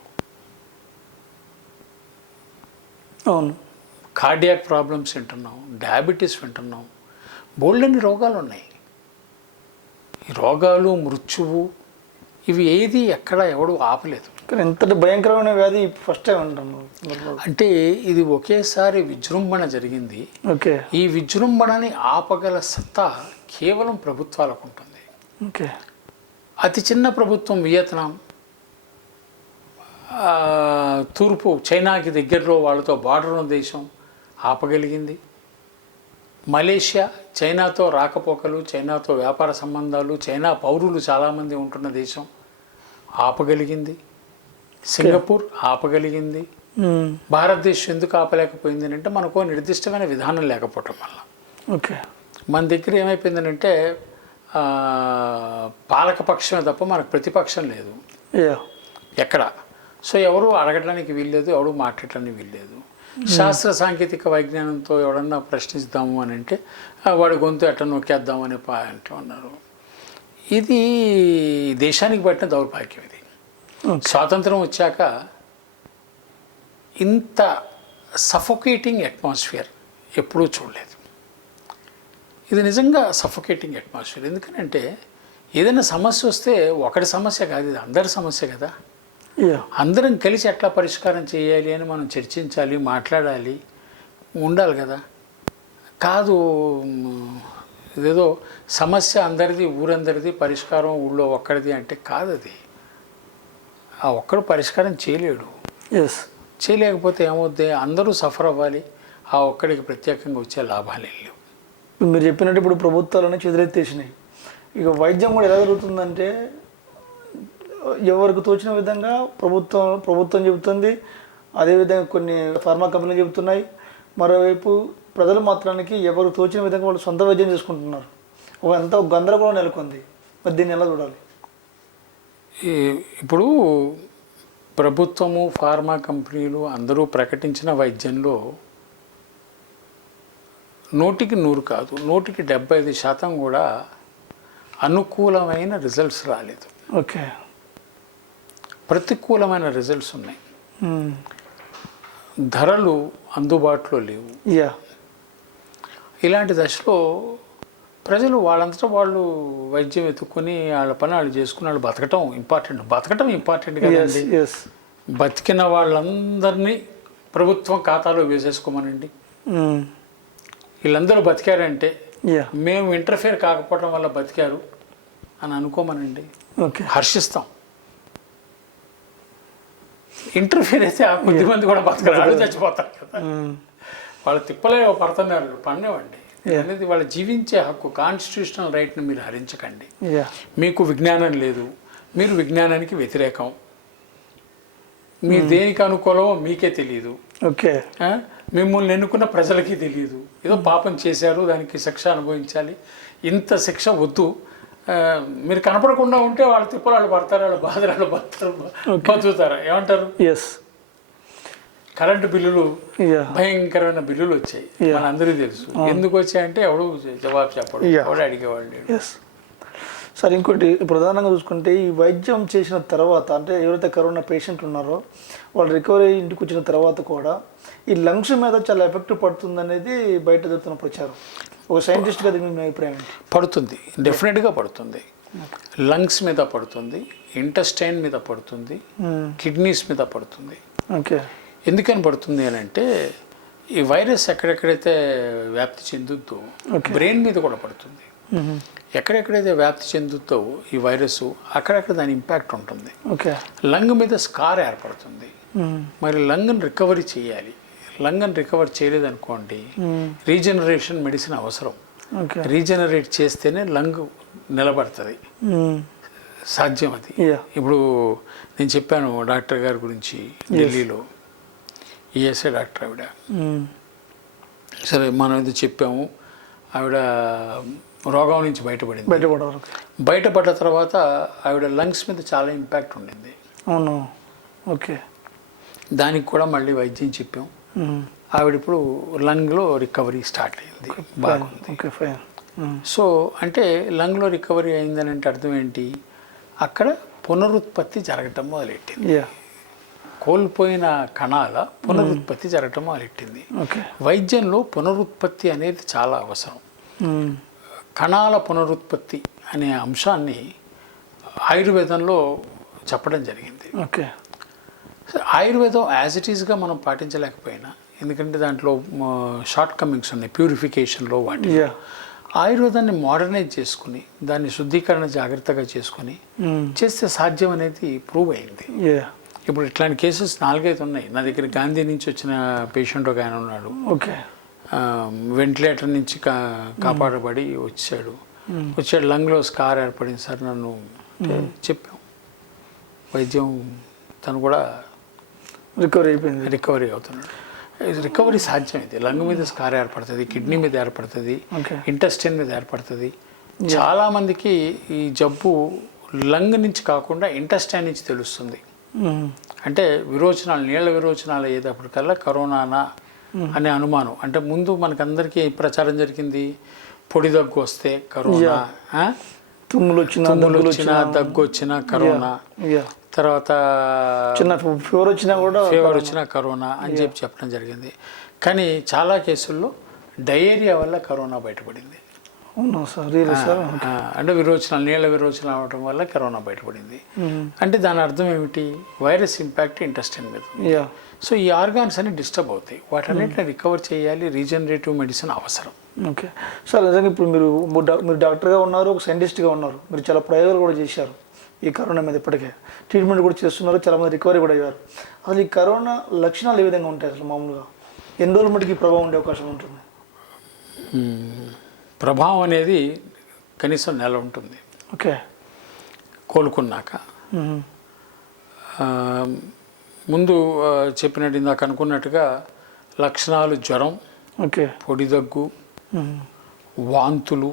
అవును. కార్డియాక్ ప్రాబ్లమ్స్ వింటున్నాం, డయాబెటీస్ వింటున్నాం, బోల్డన్ని రోగాలు ఉన్నాయి. ఈ రోగాలు, మృత్యువు, ఇవి ఏది ఎక్కడ ఎవడు ఆపలేదు. కానీ ఎంతటి భయంకరమైన వ్యాధి ఫస్ట్ టైం అంటాము. అంటే ఇది ఒకేసారి విజృంభణ జరిగింది. ఓకే. ఈ విజృంభణని ఆపగల సత్తా కేవలం ప్రభుత్వాలకు ఉంటుంది. ఓకే. అతి చిన్న ప్రభుత్వం వియత్నాం, తూర్పు చైనాకి దగ్గరలో వాళ్ళతో బార్డర్ ఉన్న దేశం ఆపగలిగింది. మలేషియా, చైనాతో రాకపోకలు, చైనాతో వ్యాపార సంబంధాలు, చైనా పౌరులు చాలామంది ఉంటున్న దేశం ఆపగలిగింది. సింగపూర్ ఆపగలిగింది. భారతదేశం ఎందుకు ఆపలేకపోయింది అంటే మనకు నిర్దిష్టమైన విధానం లేకపోవటం వల్ల. ఓకే. మన దగ్గర ఏమైపోయిందనంటే పాలకపక్షమే తప్ప మనకు ప్రతిపక్షం లేదు ఎక్కడ. సో ఎవరు అడగడానికి వీల్లేదు, ఎవరు మాట్లాడటానికి వీల్లేదు. శాస్త్ర సాంకేతిక వైజ్ఞానంతో ఎవడన్నా ప్రశ్నిస్తాము అని అంటే వాడి గొంతు ఎట్ట నొక్కేద్దాము అనే పాయింట్ ఉన్నారు. ఇది దేశానికి పట్టిన దౌర్భాగ్యం. ఇది స్వాతంత్రం వచ్చాక ఇంత సఫోకేటింగ్ అట్మాస్ఫియర్ ఎప్పుడూ చూడలేదు. ఇది నిజంగా సఫోకేటింగ్ అట్మాస్ఫియర్. ఎందుకనంటే ఏదైనా సమస్య వస్తే ఒకటి సమస్య కాదు, ఇది అందరి సమస్య కదా. అందరం కలిసి ఎట్లా పరిష్కారం చేయాలి అని మనం చర్చించాలి, మాట్లాడాలి, ఉండాలి కదా. కాదు ఇదేదో సమస్య అందరిది, ఊరందరిది, పరిష్కారం ఊళ్ళో ఒక్కడిది అంటే కాదు. అది ఆ ఒక్కడు పరిష్కారం చేయలేడు. చేయలేకపోతే ఏమవుద్ది, అందరూ సఫర్ అవ్వాలి. ఆ ఒక్కడికి ప్రత్యేకంగా వచ్చే లాభాలు లేవు. మీరు చెప్పినట్టు ఇప్పుడు ప్రభుత్వాలనే చెదిరెత్తేసినాయి. ఇక వైద్యం కూడా ఎలా జరుగుతుందంటే ఎవరికి తోచిన విధంగా ప్రభుత్వం చెబుతుంది, అదేవిధంగా కొన్ని ఫార్మా కంపెనీలు చెబుతున్నాయి. మరోవైపు ప్రజలు మాత్రానికి ఎవరు తోచిన విధంగా వాళ్ళు సొంత వైద్యం చేసుకుంటున్నారు. అంతా గందరగోళం నెలకొంది. మరి దీన్ని ఎలా చూడాలి? ఇప్పుడు ప్రభుత్వము, ఫార్మా కంపెనీలు అందరూ ప్రకటించిన వైద్యంలో 100కి 100 కాదు, 100కి 75% కూడా అనుకూలమైన రిజల్ట్స్ రాలేదు. ఓకే. ప్రతికూలమైన రిజల్ట్స్ ఉన్నాయి. ధరలు అందుబాటులో లేవు. ఇలాంటి దశలో ప్రజలు వాళ్ళంతటా వాళ్ళు వైద్యం ఎత్తుక్కొని వాళ్ళ పని వాళ్ళు చేసుకుని వాళ్ళు బతకటం ఇంపార్టెంట్ కదండి. బతికిన వాళ్ళందరినీ ప్రభుత్వం ఖాతాలో వేసేసుకోమనండి. వీళ్ళందరూ బతికారంటే మేము ఇంటర్ఫియర్ కాకపోవడం వల్ల బతికారు అని అనుకోమనండి, హర్షిస్తాం. ఇంటర్ఫియర్ అయితే ఆ కొద్దిమంది కూడా బతకారు, వాళ్ళు చచ్చిపోతారు కదా. వాళ్ళు తిప్పలే పడుతున్నారు, పడినవండి అనేది వాళ్ళ జీవించే హక్కు, కాన్స్టిట్యూషనల్ రైట్ని మీరు హరించకండి. మీకు విజ్ఞానం లేదు, మీరు విజ్ఞానానికి వ్యతిరేకం, మీరు దేనికి అనుకూలమో మీకే తెలియదు. ఓకే. మిమ్మల్ని ఎన్నుకున్న ప్రజలకి తెలియదు. ఏదో పాపం చేశారు, దానికి శిక్ష అనుభవించాలి, ఇంత శిక్ష వద్దు. మీరు కనపడకుండా ఉంటే వాళ్ళ తిప్పలు వాళ్ళు పడతారు, వాళ్ళ బాధలు వాళ్ళు బతుకుతారు. ఏమంటారు? కరెంటు బిల్లులు భయంకరమైన బిల్లులు వచ్చాయి, మనందరికీ తెలుసు. ఎందుకు వచ్చాయంటే ఎవడు జవాబు చెప్పడు, ఎవడు అడిగేవాళ్ళు. సార్ ఇంకోటి ప్రధానంగా చూసుకుంటే ఈ వైద్యం చేసిన తర్వాత అంటే ఎవరైతే కరోనా పేషెంట్ ఉన్నారో వాళ్ళు రికవరీ ఇంటికి వచ్చిన తర్వాత కూడా ఈ లంగ్స్ మీద చాలా ఎఫెక్ట్ పడుతుంది అనేది బయట జరుగుతున్న ప్రచారం. ఒక సైంటిస్ట్గా దీని మీ అభిప్రాయం? పడుతుంది, డెఫినెట్గా పడుతుంది. లంగ్స్ మీద పడుతుంది, ఇంటెస్టైన్ మీద పడుతుంది, కిడ్నీస్ మీద పడుతుంది. ఓకే. ఎందుకని పడుతుంది అని అంటే ఈ వైరస్ ఎక్కడెక్కడైతే వ్యాప్తి చెందుద్దో బ్రెయిన్ మీద కూడా పడుతుంది. ఎక్కడెక్కడైతే వ్యాప్తి చెందుతో ఈ వైరస్ అక్కడక్కడ దాని ఇంపాక్ట్ ఉంటుంది. లంగ్ మీద స్కార్ ఏర్పడుతుంది. మరి లంగ్ని రికవరీ చేయాలి. లంగ్ని రికవర్ చేయలేదనుకోండి, రీజనరేషన్ మెడిసిన్ అవసరం. రీజనరేట్ చేస్తేనే లంగ్ నిలబడుతుంది, సాధ్యం అది. ఇప్పుడు నేను చెప్పాను డాక్టర్ గారి గురించి, ఢిల్లీలో ఈఎస్ఐ డాక్టర్ ఆవిడ. సరే మనం ఇది చెప్పాము, ఆవిడ రోగం నుంచి బయటపడ్డ తర్వాత ఆవిడ లంగ్స్ మీద చాలా ఇంపాక్ట్ ఉండింది. అవును. ఓకే. దానికి కూడా మళ్ళీ వైద్యం చెప్పాం. ఆవిడ ఇప్పుడు లంగ్లో రికవరీ స్టార్ట్ అయింది, బాగుంది. సో అంటే లంగ్లో రికవరీ అయిందని అంటే అర్థం ఏంటి, అక్కడ పునరుత్పత్తి జరగటం మొదలెట్టింది. కోల్పోయిన కణాల పునరుత్పత్తి జరగటం మొదలెట్టింది. వైద్యంలో పునరుత్పత్తి అనేది చాలా అవసరం. కణాల పునరుత్పత్తి అనే అంశాన్ని ఆయుర్వేదంలో చెప్పడం జరిగింది. ఆయుర్వేదం యాజ్ ఇట్ ఈస్గా మనం పాటించలేకపోయినా, ఎందుకంటే దాంట్లో షార్ట్ కమింగ్స్ ఉన్నాయి ప్యూరిఫికేషన్లో వాటి. ఆయుర్వేదాన్ని మోడర్నైజ్ చేసుకుని దాన్ని శుద్ధీకరణ జాగ్రత్తగా చేసుకుని చేస్తే సాధ్యం అనేది ప్రూవ్ అయింది. ఇప్పుడు ఇట్లాంటి కేసెస్ 4-5 ఉన్నాయి నా దగ్గర. గాంధీ నుంచి వచ్చిన పేషెంట్ ఒక ఆయన ఉన్నాడు, వెంటిలేటర్ నుంచి కాపాడబడి వచ్చాడు, లంగ్లో స్కార్ ఏర్పడింది సార్ నన్ను చెప్పాం, వైద్యం తను కూడా రికవరీ అవుతున్నాడు. రికవరీ సాధ్యం. ఇది లంగ్ మీద స్కార్ ఏర్పడుతుంది, కిడ్నీ మీద ఏర్పడుతుంది, ఇంటెస్టైన్ మీద ఏర్పడుతుంది. చాలామందికి ఈ జబ్బు లంగ్ నుంచి కాకుండా ఇంటెస్టైన్ నుంచి తెలుస్తుంది. అంటే విరోచనాలు, నీళ్ళ విరోచనాలు అయ్యేటప్పటికల్లా కరోనానా అనే అనుమానం. అంటే ముందు మనకందరికీ ప్రచారం జరిగింది, పొడి దగ్గు వస్తే కరోనా, తుమ్ములు వచ్చినా దగ్గు వచ్చినా కరోనా, తర్వాత చిన్న ఫీవర్ వచ్చినా కరోనా అని చెప్పడం జరిగింది. కానీ చాలా కేసుల్లో డయేరియా వల్ల కరోనా బయటపడింది. అంటే విరోచనాలు, నీళ్ళ విరోచనాలు అవడం వల్ల కరోనా బయటపడింది. అంటే దాని అర్థం ఏమిటి? వైరస్ ఇంపాక్ట్ ఇంటెస్టైన్ మీద. సో ఈ ఆర్గాన్స్ అన్ని డిస్టర్బ్ అవుతాయి, వాటన్నిటిని రికవర్ చేయాలి. రీజనరేటివ్ మెడిసిన్ అవసరం. ఓకే సార్, నిజంగా ఇప్పుడు మీరు డాక్టర్గా ఉన్నారు, ఒక సైంటిస్ట్గా ఉన్నారు, మీరు చాలా ప్రయోగాలు కూడా చేశారు ఈ కరోనా మీద. ఇప్పటికే ట్రీట్మెంట్ కూడా చేస్తున్నారు, చాలామంది రికవరీ కూడా అయ్యారు. అసలు ఈ కరోనా లక్షణాలు ఏ విధంగా ఉంటాయి అసలు మామూలుగా? ఎన్ని రోజుల మటుకు ప్రభావం ఉండే అవకాశం ఉంటుంది? ప్రభావం అనేది కనీసం నెల ఉంటుంది. ఓకే, కోలుకున్నాక. ముందు చెప్పినట్టు ఇందాక అనుకున్నట్టుగా లక్షణాలు జ్వరం, ఓకే, పొడి దగ్గు, వాంతులు,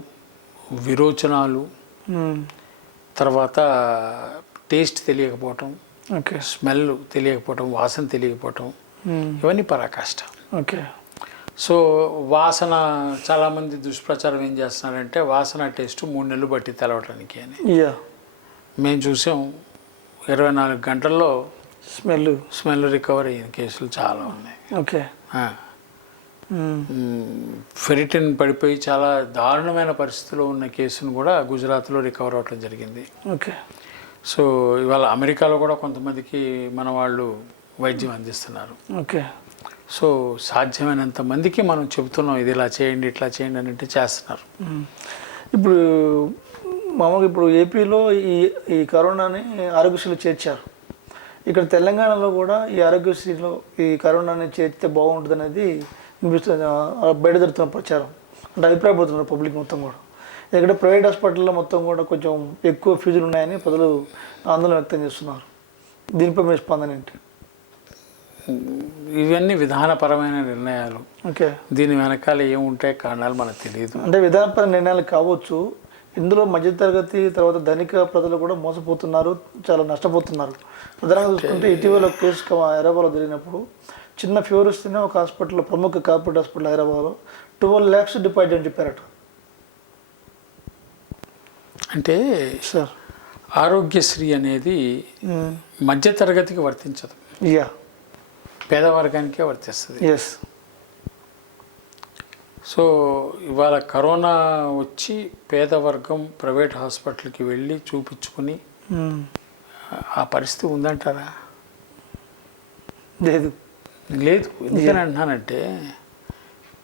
విరోచనాలు, తర్వాత టేస్ట్ తెలియకపోవటం, ఓకే, స్మెల్ తెలియకపోవటం, వాసన తెలియకపోవటం, ఇవన్నీ పరాకాష్ట. ఓకే. సో వాసన, చాలామంది దుష్ప్రచారం ఏం చేస్తున్నారంటే వాసన టేస్ట్ 3 నెలలు బట్టి తెలవటానికి అని. మేము చూసాం 24 గంటల్లో స్మెల్ రికవర్ అయిన కేసులు చాలా ఉన్నాయి. ఓకే. ఫెరిటిన్ పడిపోయి చాలా దారుణమైన పరిస్థితిలో ఉన్న కేసును కూడా గుజరాత్లో రికవర్ అవ్వటం జరిగింది. ఓకే. సో ఇవాళ అమెరికాలో కూడా కొంతమందికి మన వాళ్ళు వైద్యం అందిస్తున్నారు. ఓకే. సో సాధ్యమైనంత మందికి మనం చెబుతున్నాం, ఇది ఇలా చేయండి, ఇట్లా చేయండి అని అంటే చేస్తున్నారు. ఇప్పుడు మామూలుగా ఇప్పుడు ఏపీలో ఈ కరోనాని ఆరోగ్యశ్రీలో చేర్చారు. ఇక్కడ తెలంగాణలో కూడా ఈ ఆరోగ్యశ్రీలో ఈ కరోనాని చేర్చితే బాగుంటుంది అనేది బయట జరుగుతున్న ప్రచారం, అంటే అభిప్రాయపడుతున్నారు పబ్లిక్ మొత్తం కూడా. ఇక్కడ ప్రైవేట్ హాస్పిటల్లో మొత్తం కూడా కొంచెం ఎక్కువ ఫీజులు ఉన్నాయని ప్రజలు ఆందోళన వ్యక్తం చేస్తున్నారు. దీనిపై మీ స్పందన ఏంటి? ఇవన్నీ విధానపరమైన నిర్ణయాలు. ఓకే. దీని వెనకాల ఏముంటాయి కారణాలు మనకు తెలియదు. అంటే విధానపరమైన నిర్ణయాలు కావచ్చు, ఇందులో మధ్యతరగతి తర్వాత ధనిక ప్రజలు కూడా మోసపోతున్నారు, చాలా నష్టపోతున్నారు. ప్రధానంగా చూసుకుంటే ఇటీవల కేసు హైదరాబాద్లో జరిగినప్పుడు చిన్న ఫీవర్ వస్తేనే ఒక హాస్పిటల్లో, ప్రముఖ కార్పొరేట్ హాస్పిటల్ హైదరాబాద్లో 12 lakhs డిపాజిట్ అని చెప్పారట. అంటే సార్ ఆరోగ్యశ్రీ అనేది మధ్యతరగతికి వర్తించదు, పేదవర్గానికే వర్తిస్తుంది. ఎస్. సో ఇవాళ కరోనా వచ్చి పేదవర్గం ప్రైవేట్ హాస్పిటల్కి వెళ్ళి చూపించుకుని ఆ పరిస్థితి ఉందంటారా? లేదు. ఎందుకని అంటున్నానంటే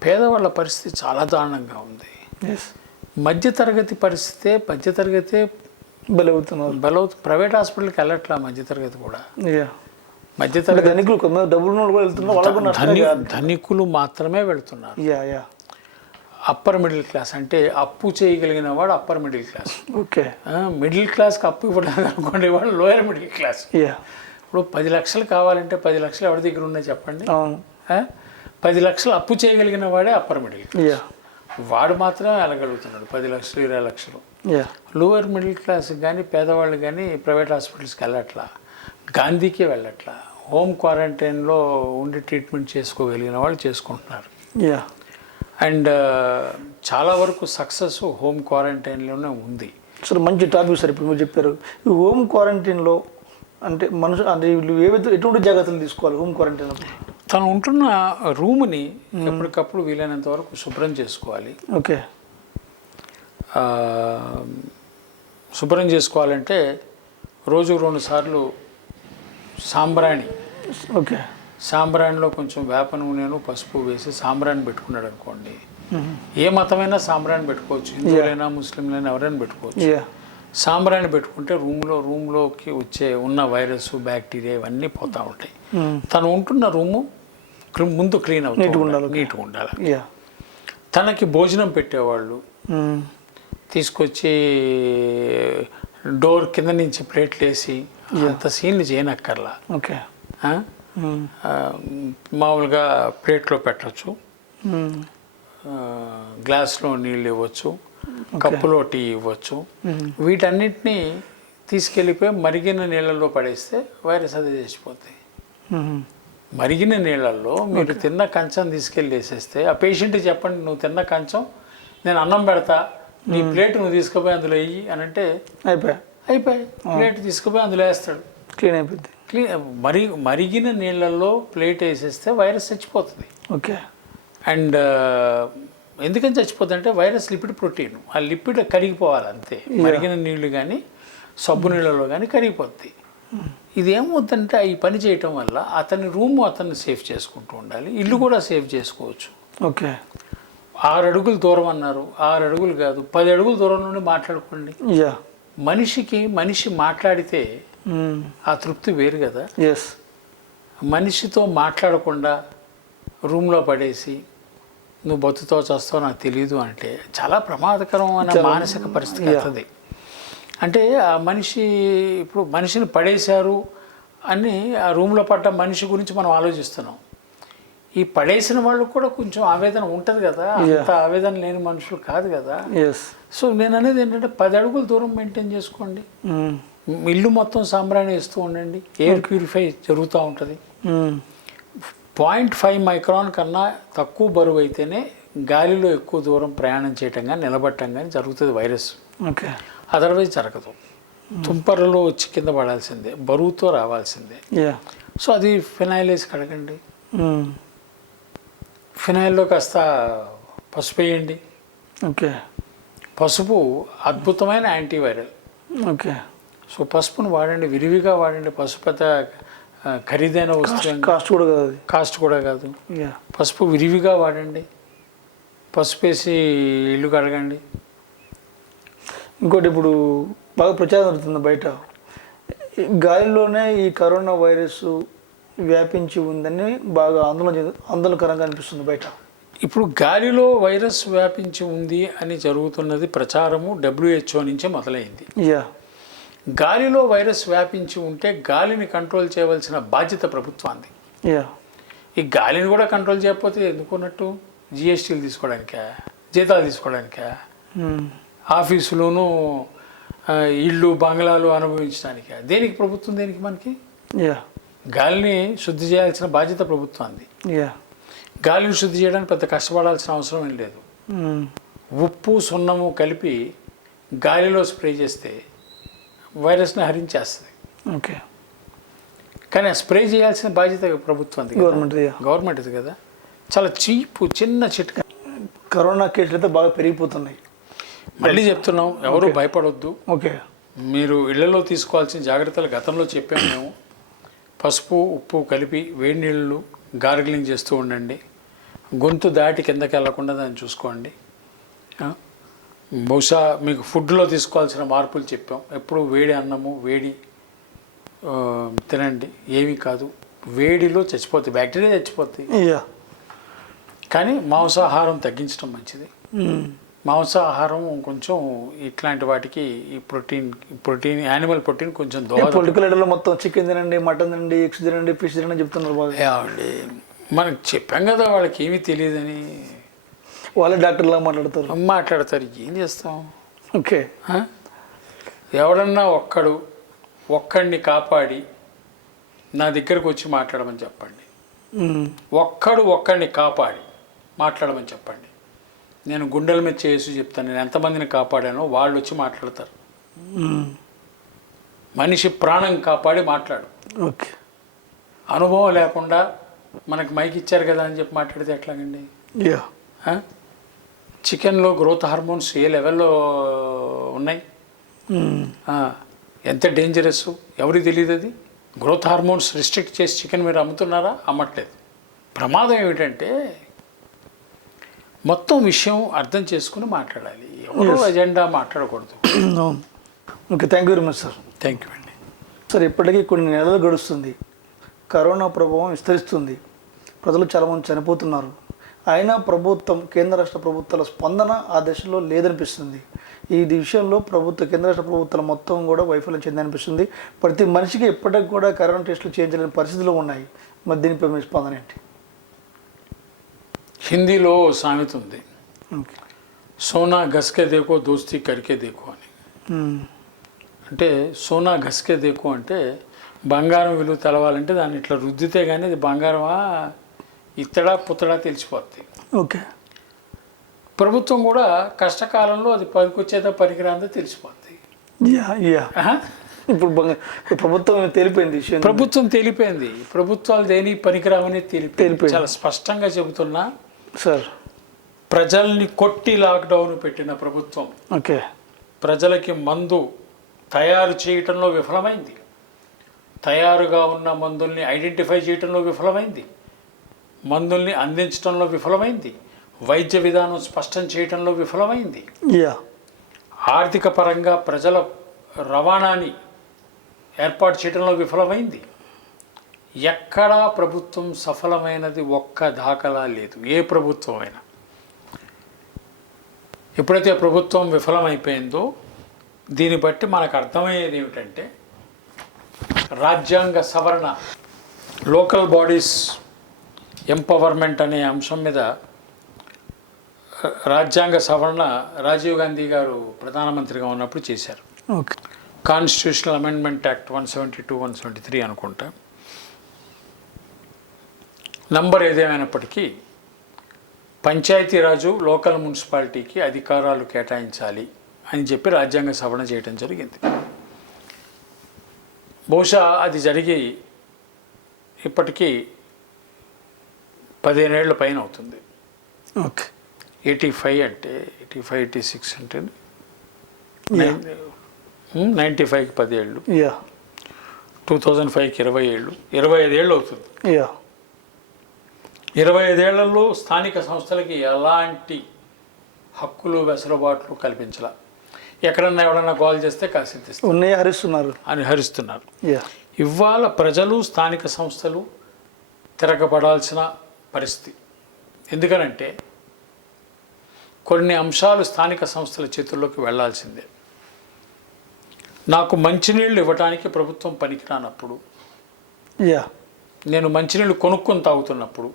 పేదవాళ్ళ పరిస్థితి చాలా దారుణంగా ఉంది. మధ్యతరగతి పరిస్థితే, మధ్యతరగతి బలవుతుంది. ప్రైవేట్ హాస్పిటల్కి వెళ్ళట్లా మధ్యతరగతి కూడా. మధ్యతరగతి ధనికులు మాత్రమే వెళుతున్నారు. అప్పర్ మిడిల్ క్లాస్ అంటే అప్పు చేయగలిగిన వాడు upper middle class. Okay. Middle క్లాస్కి అప్పు ఇవ్వడానికి అనుకోండి వాడు లోయర్ మిడిల్ క్లాస్. ఇప్పుడు 10 లక్షలు కావాలంటే 10 లక్షలు ఎవరి దగ్గర ఉన్నాయి చెప్పండి? 10 లక్షలు అప్పు చేయగలిగిన వాడే అప్పర్ మిడిల్ క్లాస్. వాడు మాత్రమే వెళ్ళగలుగుతున్నాడు 10 లక్షలు 20 లక్షలు. లోవర్ మిడిల్ క్లాస్ కానీ పేదవాళ్ళు కానీ ప్రైవేట్ హాస్పిటల్స్కి వెళ్ళట్లా, గాంధీకే వెళ్ళట్లా. హోమ్ క్వారంటైన్లో ఉండి ట్రీట్మెంట్ చేసుకోగలిగిన వాళ్ళు చేసుకుంటున్నారు. అండ్ చాలా వరకు సక్సెస్ హోమ్ క్వారంటైన్లోనే ఉంది. సార్ మంచి టాపిక్ సార్. ఇప్పుడు మీరు చెప్పారు ఈ హోమ్ క్వారంటైన్లో అంటే అంటే ఎటువంటి జాగ్రత్తలు తీసుకోవాలి హోమ్ క్వారంటైన్? తను ఉంటున్న రూమ్ని ఎప్పటికప్పుడు వీలైనంత వరకు శుభ్రం చేసుకోవాలి. ఓకే. శుభ్రం చేసుకోవాలంటే రోజు 2 సార్లు సాంబ్రాణి ఓకే. సాంబ్రాణిలో కొంచెం వేప నూనెను పసుపు వేసి సాంబ్రాణి పెట్టుకున్నాడు అనుకోండి, ఏ మతమైనా సాంబ్రాణి పెట్టుకోవచ్చు, హిందువులైనా ముస్లింలైనా ఎవరైనా పెట్టుకోవచ్చు. యా. సాంబ్రాణి పెట్టుకుంటే రూమ్లోకి ఉన్న వైరస్ బ్యాక్టీరియా ఇవన్నీ పోతూ ఉంటాయి. తను ఉంటున్న రూము ముందు క్లీన్ అవుతుంది, నీట్గా ఉండాలి. యా. తనకి భోజనం పెట్టేవాళ్ళు తీసుకొచ్చి డోర్ కింద నుంచి ప్లేట్లు వేసి అంత సీన్లు చేయనక్కర్లా. ఓకే. మామూలుగా ప్లేట్లో పెట్టచ్చు, గ్లాస్లో నీళ్ళు ఇవ్వచ్చు, కప్పులో టీ ఇవ్వచ్చు. వీటన్నిటినీ తీసుకెళ్ళిపోయి మరిగిన నీళ్ళల్లో పడేస్తే వైరస్ అది చచ్చిపోతాయి. మరిగిన నీళ్ళల్లో మీరు తిన్న కంచం తీసుకెళ్ళి వేసేస్తే ఆ పేషెంట్కి చెప్పండి, నువ్వు తిన్న కంచం నేను అన్నం పెడతా, నీ ప్లేట్ నువ్వు తీసుకుపోయి అందులో వెయ్యి అని అంటే అయిపోయి ప్లేట్ తీసుకుపోయి అందులో వేస్తాడు, క్లీన్ అయిపోద్ది. మరిగిన నీళ్ళల్లో ప్లేట్ వేసేస్తే వైరస్ చచ్చిపోతుంది. ఓకే. అండ్ ఎందుకని చచ్చిపోతుంది అంటే వైరస్ లిపిడ్ ప్రోటీన్, ఆ లిపిడ్ కరిగిపోవాలి అంతే. మరిగిన నీళ్లు కానీ సబ్బు నీళ్ళలో కానీ కరిగిపోద్ది. ఇది ఏమవుతుందంటే ఈ పని చేయటం వల్ల అతని రూమ్ అతన్ని సేఫ్ చేసుకుంటూ ఉండాలి, ఇల్లు కూడా సేఫ్ చేసుకోవచ్చు. ఓకే. 6 అడుగులు దూరం అన్నారు, 6 అడుగులు కాదు 10 అడుగుల దూరం నుండి మాట్లాడుకోండి. మనిషి మాట్లాడితే ఆ తృప్తి వేరు కదా. మనిషితో మాట్లాడకుండా రూమ్లో పడేసి నువ్వు బతుతో చేస్తావు నాకు తెలియదు అంటే చాలా ప్రమాదకరమైన మానసిక పరిస్థితి అవుతుంది. అంటే ఆ మనిషి ఇప్పుడు మనిషిని పడేశారు అని ఆ రూమ్లో పడ్డ మనిషి గురించి మనం ఆలోచిస్తున్నాం. ఈ పడేసిన వాళ్ళు కూడా కొంచెం ఆవేదన ఉంటుంది కదా, అంత ఆవేదన లేని మనుషులు కాదు కదా. సో నేను అనేది ఏంటంటే 10 అడుగుల దూరం మెయింటైన్ చేసుకోండి, ఇల్లు మొత్తం సాంబ్రాణి వేస్తూ ఉండండి, ఎయిర్ ప్యూరిఫై జరుగుతూ ఉంటుంది. 0.5 మైక్రాన్ కన్నా తక్కువ బరువు అయితేనే గాలిలో ఎక్కువ దూరం ప్రయాణం చేయటం కానీ నిలబట్టడం కానీ జరుగుతుంది వైరస్. ఓకే. అదర్వైజ్ జరగదు. తుంపర్లలో వచ్చి కింద పడాల్సిందే, బరువుతో రావాల్సిందే. సో అది ఫినాయిల్ వేసి కడగండి, ఫినాయిల్లో కాస్త పసుపు వేయండి. ఓకే. పసుపు అద్భుతమైన యాంటీవైరల్. ఓకే. సో పసుపును వాడండి, విరివిగా వాడండి. పసుపు పెద్ద ఖరీదైన వస్తువు, కాస్ట్ కూడా కాదు. పసుపు విరివిగా వాడండి, పసుపు వేసి ఇల్లు కడగండి. ఇంకోటి ఇప్పుడు బాగా ప్రచారం జరుగుతుంది బయట, గాలిలోనే ఈ కరోనా వైరస్ వ్యాపించి ఉందని బాగా ఆందోళనకరంగా అనిపిస్తుంది బయట. ఇప్పుడు గాలిలో వైరస్ వ్యాపించి ఉంది అని జరుగుతున్నది ప్రచారము WHO నుంచే మొదలైంది. గాలిలో వైరస్ వ్యాపించి ఉంటే గాలిని కంట్రోల్ చేయవలసిన బాధ్యత ప్రభుత్వానికి. ఈ గాలిని కూడా కంట్రోల్ చేయకపోతే ఎందుకున్నట్టు? GSTలు తీసుకోవడానికా, జీతాలు తీసుకోవడానికా, ఆఫీసులోనూ ఇళ్ళు బంగ్లాలు అనుభవించడానికా? దేనికి ప్రభుత్వం, దేనికి మనకి? గాలిని శుద్ధి చేయాల్సిన బాధ్యత ప్రభుత్వానికి. గాలిని శుద్ధి చేయడానికి పెద్ద కష్టపడాల్సిన అవసరం ఏం లేదు. ఉప్పు సున్నము కలిపి గాలిలో స్ప్రే చేస్తే వైరస్ని హరించేస్తుంది. ఓకే. కానీ స్ప్రే చేయాల్సిన బాధ్యత ప్రభుత్వం, గవర్నమెంట్ది కదా. చాలా చీప్ చిన్న చిట్కా. కరోనా కేసులు అయితే బాగా పెరిగిపోతున్నాయి. మళ్ళీ చెప్తున్నాం, ఎవరు భయపడొద్దు. ఓకే. మీరు ఇళ్లలో తీసుకోవాల్సిన జాగ్రత్తలు గతంలో చెప్పాము మేము. పసుపు ఉప్పు కలిపి వేడి నీళ్ళు గార్గిలింగ్ చేస్తూ ఉండండి. గొంతు దాటి కిందకి వెళ్లకుండా దాన్ని చూసుకోండి. బహుశా మీకు ఫుడ్లో తీసుకోవాల్సిన మార్పులు చెప్పాం. ఎప్పుడు వేడి అన్నము వేడి తినండి, ఏమీ కాదు. వేడిలో చచ్చిపోతాయి, బ్యాక్టీరియా చచ్చిపోతాయి. కానీ మాంసాహారం తగ్గించడం మంచిది. మాంసాహారం కొంచెం ఇట్లాంటి వాటికి ఈ ప్రోటీన్ యానిమల్ ప్రోటీన్ కొంచెం పొలిటికల్ మొత్తం చికెన్ తినండి, మటన్ తినండి, ఎగ్స్ తినండి, ఫిష్ తినండి చెప్తున్నారు. మనకు చెప్పాం కదా, వాళ్ళకి ఏమీ తెలియదని వాళ్ళే డాక్టర్లా మాట్లాడతారు. ఏం చేస్తాం? ఓకే. ఎవడన్నా ఒక్కడిని కాపాడి నా దగ్గరకు వచ్చి మాట్లాడమని చెప్పండి. ఒక్కడిని కాపాడి మాట్లాడమని చెప్పండి. నేను గుండెల మీద చేసి చెప్తాను, నేను ఎంతమందిని కాపాడానో వాళ్ళు వచ్చి మాట్లాడతారు. మనిషి ప్రాణం కాపాడి మాట్లాడు. ఓకే. అనుభవం లేకుండా మనకు మైక్ ఇచ్చారు కదా అని చెప్పి మాట్లాడితే ఎట్లాగండి? చికెన్లో గ్రోత్ హార్మోన్స్ ఏ లెవెల్లో ఉన్నాయి, ఎంత డేంజరస్ ఎవరికి తెలియదు. అది గ్రోత్ హార్మోన్స్ రిస్ట్రిక్ట్ చేసి చికెన్ మీరు అమ్ముతున్నారా? అమ్మట్లేదు. ప్రమాదం ఏమిటంటే మొత్తం విషయం అర్థం చేసుకుని మాట్లాడాలి. ఎవరో ఎజెండా మాట్లాడకూడదు. అవును. Okay, thank you very much sir. Thank you అండి. సార్, ఇప్పటికీ కొన్ని నెలలు గడుస్తుంది, కరోనా ప్రభావం విస్తరిస్తుంది, ప్రజలు చాలామంది చనిపోతున్నారు. అయినా ప్రభుత్వం, కేంద్ర రాష్ట్ర ప్రభుత్వాల స్పందన ఆ దశలో లేదనిపిస్తుంది. ఈ విషయంలో కేంద్ర రాష్ట్ర ప్రభుత్వాలు మొత్తం కూడా వైఫల్యం చెందనిపిస్తుంది. ప్రతి మనిషికి ఇప్పటికి కూడా కరోనా టెస్టులు చేయించలేని పరిస్థితులు ఉన్నాయి. మరి దీనిపై మీ స్పందన ఏంటి? హిందీలో సామెత ఉంది, సోనా ఘస్కే దేకో దోస్తీ కరికే దేకో అని. అంటే సోనా ఘస్కే దేకో అంటే బంగారం విలువ తెలవాలంటే దాన్ని ఇట్లా రుద్దితే కానీ అది బంగారమా ఇత్తడా పుత్తడా తెలిసిపోద్ది. ఓకే. ప్రభుత్వం కూడా కష్టకాలంలో అది పనికొచ్చేదా పనికిరాందో తెలిసిపోద్ది. ఇప్పుడు ప్రభుత్వం తెలిపోయింది, ప్రభుత్వం తెలిపోయింది. ప్రభుత్వాలు దేని పనికిరావని తెలిపోయింది. చాలా స్పష్టంగా చెబుతున్నా సార్, ప్రజల్ని కొట్టి లాక్డౌన్ పెట్టిన ప్రభుత్వం ఓకే ప్రజలకి మందు తయారు చేయటంలో విఫలమైంది, తయారుగా ఉన్న మందుల్ని ఐడెంటిఫై చేయటంలో విఫలమైంది, మందుల్ని అందించడంలో విఫలమైంది, వైద్య విధానం స్పష్టం చేయటంలో విఫలమైంది, ఆర్థిక పరంగా ప్రజల రవాణాని ఏర్పాటు చేయడంలో విఫలమైంది. ఎక్కడా ప్రభుత్వం సఫలమైనది ఒక్క దాఖలా లేదు, ఏ ప్రభుత్వం అయినా. ఎప్పుడైతే ప్రభుత్వం విఫలమైపోయిందో దీన్ని బట్టి మనకు అర్థమయ్యేది ఏమిటంటే రాజ్యాంగ సవరణ, లోకల్ బాడీస్ ఎంపవర్మెంట్ అనే అంశం మీద రాజ్యాంగ సవరణ రాజీవ్ గాంధీ గారు ప్రధానమంత్రిగా ఉన్నప్పుడు చేశారు. కాన్స్టిట్యూషనల్ అమెండ్మెంట్ యాక్ట్ 172, 173 అనుకుంటా. నంబర్ ఏదేమైనప్పటికీ పంచాయతీరాజు లోకల్ మున్సిపాలిటీకి అధికారాలు కేటాయించాలి అని చెప్పి రాజ్యాంగ సవరణ చేయడం జరిగింది. బహుశా అది జరిగి ఇప్పటికీ 15 ఏళ్ల పైన అవుతుంది. ఓకే. 85 అంటే 85, 86 అంటే 95కి 10 ఏళ్ళు, 2005కి 20 ఏళ్ళు, 25 ఏళ్ళు అవుతుంది. 25 ఏళ్లలో స్థానిక సంస్థలకి ఎలాంటి హక్కులు వెసులుబాట్లు కల్పించాల. ఎక్కడన్నా ఎవడన్నా గోల్ చేస్తే కాసిద్దిస్తారు, హరిస్తున్నారు. ఇవాళ ప్రజలు స్థానిక సంస్థలు తిరగబడాల్సిన పరిస్థితి. ఎందుకనంటే కొన్ని అంశాలు స్థానిక సంస్థల చేతుల్లోకి వెళ్లాల్సిందే. నాకు మంచినీళ్ళు ఇవ్వడానికి ప్రభుత్వం పనికిరానప్పుడు, నేను మంచినీళ్ళు కొనుక్కొని తాగుతున్నప్పుడు,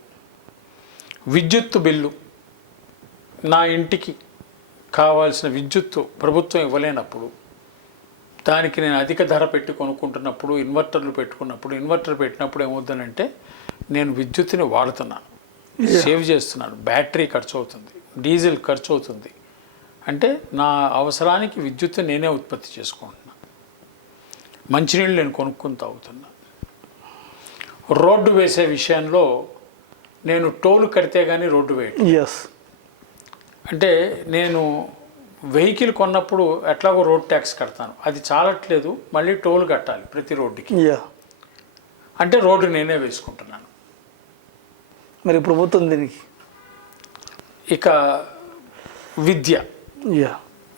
విద్యుత్తు బిల్లు, నా ఇంటికి కావాల్సిన విద్యుత్తు ప్రభుత్వం ఇవ్వలేనప్పుడు, దానికి నేను అధిక ధర పెట్టి కొనుక్కుంటున్నప్పుడు, ఇన్వర్టర్లు పెట్టుకున్నప్పుడు, ఇన్వర్టర్ పెట్టినప్పుడు ఏమవుతుందంటే నేను విద్యుత్తుని వాడుతున్నాను, సేవ్ చేస్తున్నాను. బ్యాటరీ ఖర్చు అవుతుంది, డీజిల్ ఖర్చు అవుతుంది. అంటే నా అవసరానికి విద్యుత్తు నేనే ఉత్పత్తి చేసుకుంటున్నాను, మంచినీళ్ళు నేను కొనుక్కొని తాగుతున్నా. రోడ్డు వేసే విషయంలో నేను టోల్ కడితే కానీ రోడ్డు వేయటం. అంటే నేను వెహికల్ కొన్నప్పుడు ఎట్లాగో రోడ్ ట్యాక్స్ కడతాను, అది చాలట్లేదు, మళ్ళీ టోల్ కట్టాలి ప్రతి రోడ్డుకి. అంటే రోడ్డు నేనే వేసుకుంటున్నాను. మరి ప్రభుత్వం దీనికి ఇక విద్య,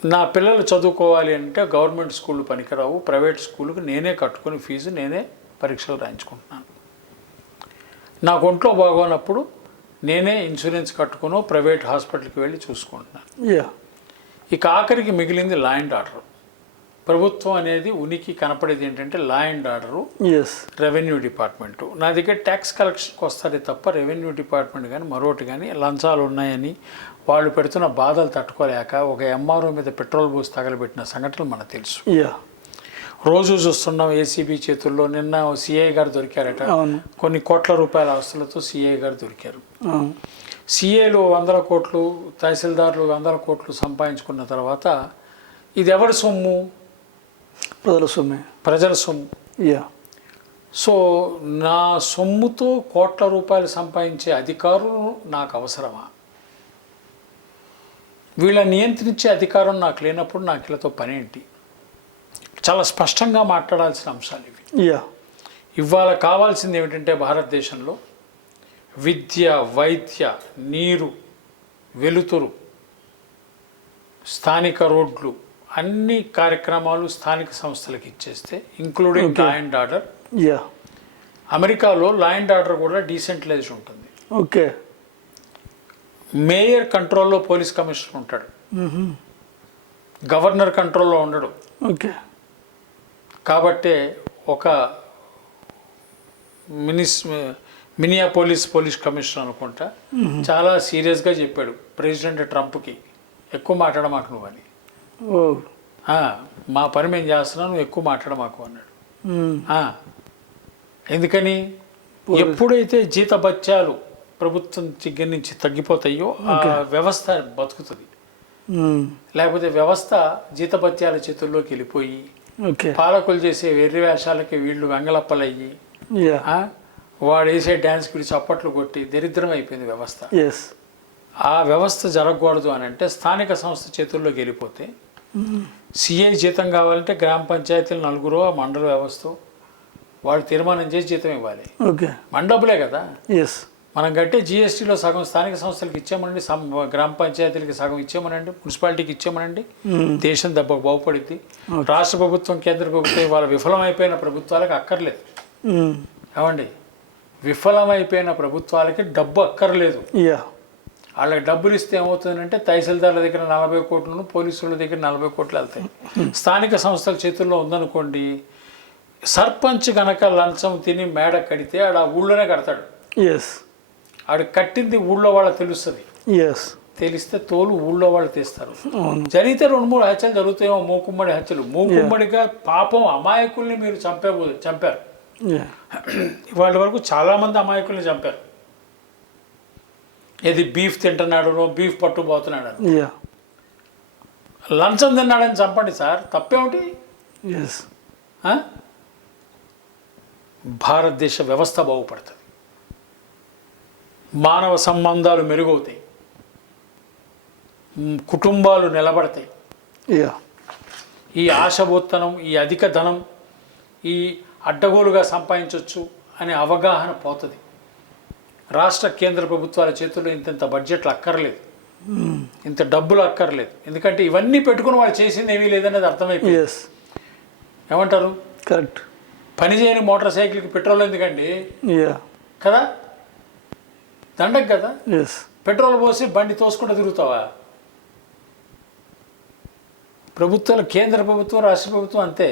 నా పిల్లలు చదువుకోవాలి అంటే గవర్నమెంట్ స్కూళ్ళు పనికిరావు, ప్రైవేట్ స్కూళ్ళకి నేనే కట్టుకుని ఫీజు నేనే పరీక్షలు రాయించుకుంటున్నాను. నాకు ఒంట్లో బాగోనప్పుడు నేనే ఇన్సూరెన్స్ కట్టుకుని ప్రైవేట్ హాస్పిటల్కి వెళ్ళి చూసుకుంటున్నాను. ఇక ఆఖరికి మిగిలింది లా అండ్ ఆర్డర్. ప్రభుత్వం అనేది ఉనికి కనపడేది ఏంటంటే law and order, revenue department. నా దగ్గర ట్యాక్స్ కలెక్షన్కి వస్తారే తప్ప రెవెన్యూ డిపార్ట్మెంట్ కానీ మరొకటి కానీ లంచాలు ఉన్నాయని వాళ్ళు పెడుతున్న బాధలు తట్టుకోలేక ఒక ఎంఆర్ఓ మీద పెట్రోల్ పోసి తగలబెట్టిన సంఘటనలు మనకు తెలుసు. రోజు చూస్తున్నాం ఏసీబీ చేతుల్లో. నిన్న సిఐ గారు దొరికారట, కొన్ని కోట్ల రూపాయల ఆస్తులతో సిఐ గారు దొరికారు. సిఐలు 100 కోట్లు, తహసీల్దార్లు 100 కోట్లు సంపాదించుకున్న తర్వాత ఇది ఎవరి సొమ్ము? ప్రజల సొమ్ము. సో నా సొమ్ముతో కోట్ల రూపాయలు సంపాదించే అధికారులు నాకు అవసరమా? వీళ్ళని నియంత్రించే అధికారం నాకు లేనప్పుడు నాకు వీళ్ళతో పని ఏంటి? చాలా స్పష్టంగా మాట్లాడాల్సిన అంశాలు ఇవి. ఇవాళ కావాల్సింది ఏమిటంటే భారతదేశంలో విద్య, వైద్య, నీరు, వెలుతురు, స్థానిక రోడ్లు, అన్ని కార్యక్రమాలు స్థానిక సంస్థలకు ఇచ్చేస్తే, including law and order. Yeah, అమెరికాలో లా అండ్ ఆర్డర్ కూడా డీసెంట్రలైజ్డ్ ఉంటుంది. ఓకే. మేయర్ కంట్రోల్లో పోలీస్ కమిషనర్ ఉంటాడు, గవర్నర్ కంట్రోల్లో ఉండడు. ఓకే. కాబట్టే ఒక మినియాపోలిస్ పోలీస్ కమిషనర్ అనుకుంటా చాలా సీరియస్గా చెప్పాడు ప్రెసిడెంట్ ట్రంప్కి, ఎక్కువ మాట్లాడమాకు నువ్వు అని. ఓ, మా పని మేము చేస్తున్నాం, నువ్వు ఎక్కువ మాట్లాడమాకు అన్నాడు. ఎందుకని ఎప్పుడైతే జీతభత్యాలు ప్రభుత్వం దగ్గర నుంచి తగ్గిపోతాయో ఆ వ్యవస్థ బతుకుతుంది. లేకపోతే వ్యవస్థ జీతభత్యాల చేతుల్లోకి వెళ్ళిపోయి పాలకులు చేసే వెర్రి వేషాలకి వీళ్ళు వెంగళప్పలయ్యి వాడు వేసే డ్యాన్స్ పిలిచి చప్పట్లు కొట్టి దరిద్రం అయిపోయింది వ్యవస్థ. ఆ వ్యవస్థ జరగకూడదు అని అంటే స్థానిక సంస్థ చేతుల్లోకి వెళ్ళిపోతే సిఐ జీతం కావాలంటే గ్రామ పంచాయతీలు నలుగురు మండల వ్యవస్థ వాళ్ళు తీర్మానం చేసి జీతం ఇవ్వాలి. మన డబ్బులే కదా. మనం కట్టే జిఎస్టీలో సగం స్థానిక సంస్థలకు ఇచ్చామనండి, గ్రామ పంచాయతీలకి సగం ఇచ్చామనండి, మున్సిపాలిటీకి ఇచ్చామనండి, దేశం దెబ్బకు బాగుపడింది. రాష్ట్ర ప్రభుత్వం, కేంద్ర ప్రభుత్వం వాళ్ళ విఫలమైపోయిన ప్రభుత్వాలకు అక్కర్లేదు. ఏమండి, విఫలమైపోయిన ప్రభుత్వాలకి డబ్బు అక్కర్లేదు. వాళ్ళకి డబ్బులు ఇస్తే ఏమవుతుందంటే తహసీల్దార్ల దగ్గర 40 కోట్లను, పోలీసుల దగ్గర 40 కోట్లు వెళ్తాయి. స్థానిక సంస్థల చేతుల్లో ఉందనుకోండి, సర్పంచ్ కనుక లంచం తిని మేడ కడితే ఆడ ఊళ్ళోనే కడతాడు. ఆడు కట్టింది ఊళ్ళో వాళ్ళకి తెలుస్తుంది. తెలిస్తే తోలు ఊళ్ళో వాళ్ళు తీస్తారు. జరిగితే 2-3 హత్యలు జరుగుతాయేమో, మూకుమ్మడి హత్యలు. మూకుమ్మడిగా పాపం అమాయకుల్ని మీరు చంపారు. వాళ్ళ వరకు చాలామంది అమాయకుల్ని చంపారు. ఏది బీఫ్ తింటున్నాడు, బీఫ్ పట్టుపోతున్నాడు, లంచం తిన్నాడని చంపండి సార్, తప్పేమిటి? భారతదేశ వ్యవస్థ బాగుపడుతుంది, మానవ సంబంధాలు మెరుగవుతాయి, కుటుంబాలు నిలబడతాయి. ఈ ఆశబోత్తనం, ఈ అధిక ధనం, ఈ అడ్డగోలుగా సంపాదించవచ్చు అనే అవగాహన పోతుంది. రాష్ట్ర కేంద్ర ప్రభుత్వాల చేతుల్లో ఇంత బడ్జెట్లు అక్కర్లేదు, ఇంత డబ్బులు అక్కర్లేదు. ఎందుకంటే ఇవన్నీ పెట్టుకుని వాళ్ళు చేసింది ఏమీ లేదనేది అర్థమైపోయింది. ఏమంటారు? కరెక్ట్. పని చేయని మోటార్ సైకిల్కి పెట్రోల్ ఎందుకండి? కదా, దండకు కదా. పెట్రోల్ పోసి బండి తోసుకుంటూ తిరుగుతావా? ప్రభుత్వాలు, కేంద్ర ప్రభుత్వం, రాష్ట్ర ప్రభుత్వం అంతే.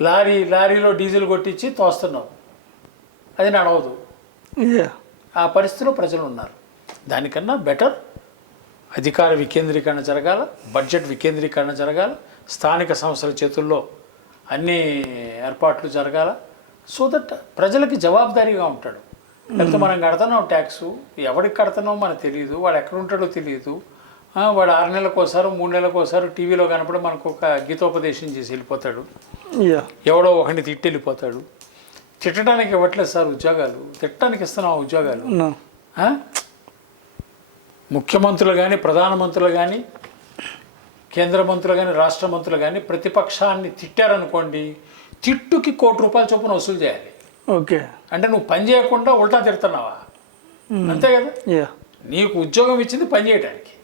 లారీలో డీజిల్ కొట్టించి తోస్తున్నావు, అది నడవదు. ఆ పరిస్థితిలో ప్రజలు ఉన్నారు. దానికన్నా బెటర్ అధికార వికేంద్రీకరణ జరగాల, బడ్జెట్ వికేంద్రీకరణ జరగాల, స్థానిక సంస్థల చేతుల్లో అన్ని ఏర్పాట్లు జరగాల. సో దట్ ప్రజలకి జవాబుదారీగా ఉంటాడు. లేకపోతే మనం కడుతున్నాం ట్యాక్సు, ఎవరికి కడుతున్నామో మనకు తెలియదు, వాడు ఎక్కడ ఉంటాడో తెలియదు. వాడు 6 నెలలకు ఒకసారి, 3 నెలలకు ఒకసారి టీవీలో కనపడి మనకు ఒక గీతోపదేశం చేసి వెళ్ళిపోతాడు. ఎవడో ఒకరిని తిట్టి వెళ్ళిపోతాడు. తిట్టడానికి ఇవ్వట్లేదు సార్ ఉద్యోగాలు, తిట్టడానికి ఇస్తున్నాం ఉద్యోగాలు. ముఖ్యమంత్రులు కానీ, ప్రధానమంత్రులు కానీ, కేంద్ర మంత్రులు కానీ, రాష్ట్ర మంత్రులు కానీ ప్రతిపక్షాన్ని తిట్టారనుకోండి, తిట్టుకి ₹1,00,00,000 చొప్పున వసూలు చేయాలి. అంటే నువ్వు పని చేయకుండా ఉల్టా తిడుతున్నావా? అంతే కదా. నీకు ఉద్యోగం ఇచ్చింది పని చేయడానికి,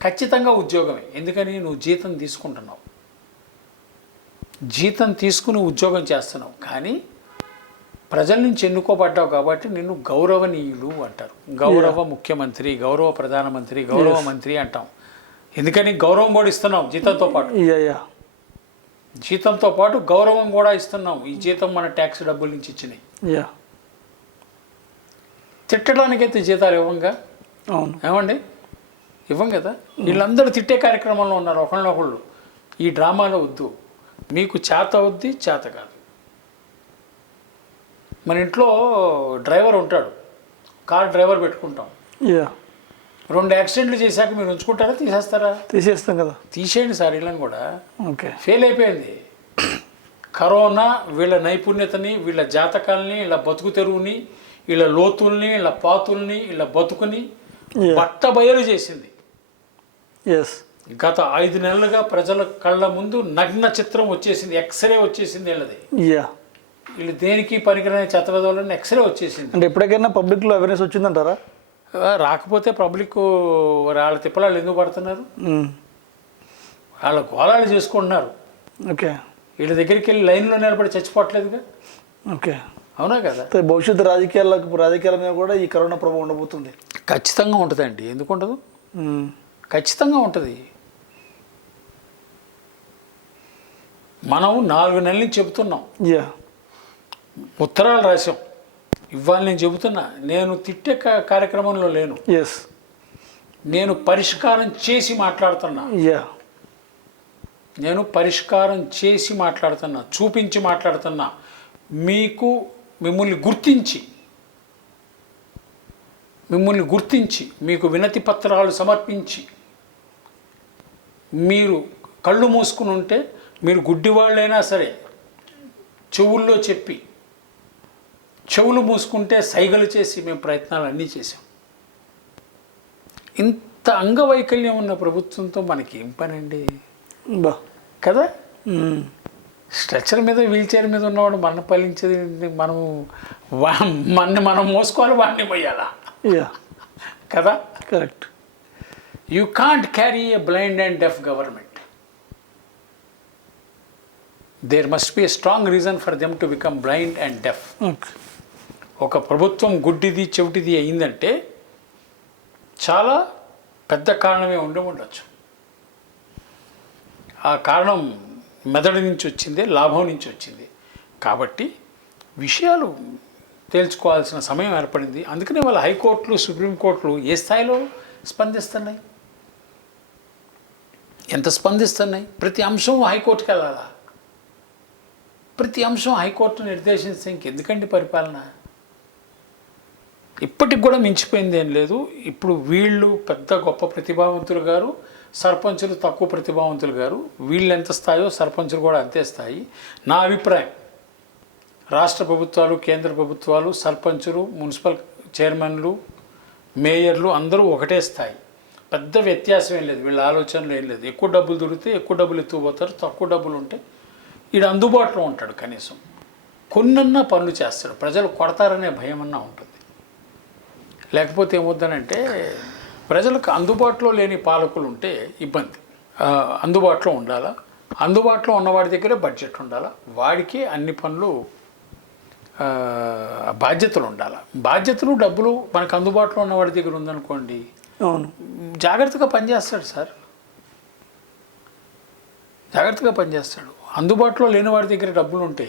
ఖచ్చితంగా ఉద్యోగమే. ఎందుకని? నువ్వు జీతం తీసుకుంటున్నావు, జీతం తీసుకుని ఉద్యోగం చేస్తున్నావు. కానీ ప్రజల నుంచి ఎన్నుకోబడ్డావు కాబట్టి నిన్ను గౌరవనీయులు అంటారు. గౌరవ ముఖ్యమంత్రి, గౌరవ ప్రధానమంత్రి, గౌరవ మంత్రి అంటాం. ఎందుకని? గౌరవం కూడా ఇస్తున్నాం జీతంతో పాటు. జీతంతో పాటు గౌరవం కూడా ఇస్తున్నాం. ఈ జీతం మన ట్యాక్స్ డబ్బుల నుంచి ఇచ్చినాయి. తిట్టడానికైతే జీతాలు ఇవ్వంగా, ఏమండి? ఇవ్వం కదా. వీళ్ళందరూ తిట్టే కార్యక్రమంలో ఉన్నారు ఒకళ్ళనొకళ్ళు. ఈ డ్రామాలో వద్దు. మీకు చేత వద్ది, చేత కాదు. మన ఇంట్లో డ్రైవర్ ఉంటాడు, కార్ డ్రైవర్ పెట్టుకుంటాం. 2 యాక్సిడెంట్లు చేశాక మీరు ఉంచుకుంటారా, తీసేస్తారా? తీసేస్తాం కదా. తీసేయండి సార్. వీళ్ళని కూడా ఫెయిల్ అయిపోయింది. కరోనా వీళ్ళ నైపుణ్యతని, వీళ్ళ జాతకాలని, వీళ్ళ బతుకు తెరువుని, వీళ్ళ లోతుల్ని, వీళ్ళ పాతుల్ని, వీళ్ళ బతుకుని బట్ట బయలు చేసింది. గత 5 నెలలుగా ప్రజల కళ్ళ ముందు నగ్న చిత్రం వచ్చేసింది, ఎక్స్రే వచ్చేసింది వీళ్ళది. వీళ్ళు దేనికి పనికిరాని చెత్తవదలని ఎక్స్రే వచ్చేసింది. అంటే ఎప్పటికైనా పబ్లిక్లో అవేర్నెస్ వచ్చిందంటారా? రాకపోతే పబ్లిక్ వాళ్ళ తిప్పలాళ్ళు ఎందుకు పడుతున్నారు? వాళ్ళ గోళాలు చేసుకుంటున్నారు. ఓకే. వీళ్ళ దగ్గరికి వెళ్ళి లైన్లో నిలబడి చచ్చిపోవట్లేదుగా. ఓకే, అవునా కదా? భవిష్యత్తు రాజకీయాల మీద కూడా ఈ కరోనా ప్రభావం ఉండబోతుంది. ఖచ్చితంగా ఉంటుందండి. ఎందుకు ఉండదు? ఖచ్చితంగా ఉంటుంది. మనం 4 నెలల నుంచి చెబుతున్నాం, ఉత్తరాలు రాసాం. ఇవాళ నేను చెబుతున్నా, నేను తిట్టే కార్యక్రమంలో లేను. నేను పరిష్కారం చేసి మాట్లాడుతున్నా. నేను పరిష్కారం చేసి మాట్లాడుతున్నా, చూపించి మాట్లాడుతున్నా. మిమ్మల్ని గుర్తించి మీకు వినతి పత్రాలు సమర్పించి మీరు కళ్ళు మూసుకుని ఉంటే, మీరు గుడ్డివాళ్ళైనా సరే చెవుల్లో చెప్పి, చెవులు మూసుకుంటే సైగలు చేసి మేము ప్రయత్నాలు అన్నీ చేసాం. ఇంత అంగవైకల్యం ఉన్న ప్రభుత్వంతో మనకేం పనండి కదా? స్ట్రెచ్చర్ మీద, వీల్ చైర్ మీద ఉన్నవాడు మన పాలించేది. మనం మోసుకోవాలి, వాడిని పోయాలా కదా? Correct. You can't carry a blind and deaf government. There must be a strong reason for them to become blind and deaf. ఒక ప్రభుత్వం గుడ్డిది చెవిటిది అయిందంటే చాలా పెద్ద కారణమే ఉండవచ్చు. ఆ కారణం మెదడు నుంచి వచ్చింది, లాభం నుంచి వచ్చింది. కాబట్టి విషయాలు తేల్చుకోవాల్సిన సమయం ఏర్పడింది. అందుకనే వాళ్ళ హైకోర్టులు, సుప్రీంకోర్టులు ఏ స్థాయిలో స్పందిస్తున్నాయి, ఎంత స్పందిస్తున్నాయి? ప్రతి అంశం హైకోర్టుకి వెళ్ళాలా? ప్రతి అంశం హైకోర్టు నిర్దేశిస్తే ఇంకెందుకండి పరిపాలన? ఇప్పటికి కూడా మించిపోయింది ఏం లేదు. ఇప్పుడు వీళ్ళు పెద్ద గొప్ప ప్రతిభావంతులు గారు, సర్పంచులు తక్కువ ప్రతిభావంతులు గారు. వీళ్ళు ఎంత స్థాయో సర్పంచులు కూడా అంతే స్థాయి. నా అభిప్రాయం, రాష్ట్ర ప్రభుత్వాలు, కేంద్ర ప్రభుత్వాలు, సర్పంచులు, మున్సిపల్ చైర్మన్లు, మేయర్లు అందరూ ఒకటే స్థాయి. పెద్ద వ్యత్యాసం ఏం లేదు. వీళ్ళ ఆలోచనలు ఏం లేదు. ఎక్కువ డబ్బులు దొరికితే ఎక్కువ డబ్బులు ఎత్తుకుపోతారు, తక్కువ డబ్బులు ఉంటే ఈడు అందుబాటులో ఉంటాడు. కనీసం కొన్నన్నా పనులు చేస్తాడు. ప్రజలు కొడతారనే భయం అన్నా ఉంటుంది. లేకపోతే ఏమవుతుందంటే, ప్రజలకు అందుబాటులో లేని పాలకులు ఉంటే ఇబ్బంది. అందుబాటులో ఉండాలా, అందుబాటులో ఉన్నవాడి దగ్గరే బడ్జెట్ ఉండాలా, వాడికి అన్ని పనులు బాధ్యతలు ఉండాలి. బాధ్యతలు, డబ్బులు మనకు అందుబాటులో ఉన్నవాడి దగ్గర ఉందనుకోండి, జాగ్రత్తగా పనిచేస్తాడు సార్, జాగ్రత్తగా పనిచేస్తాడు. అందుబాటులో లేని వాడి దగ్గర డబ్బులు ఉంటే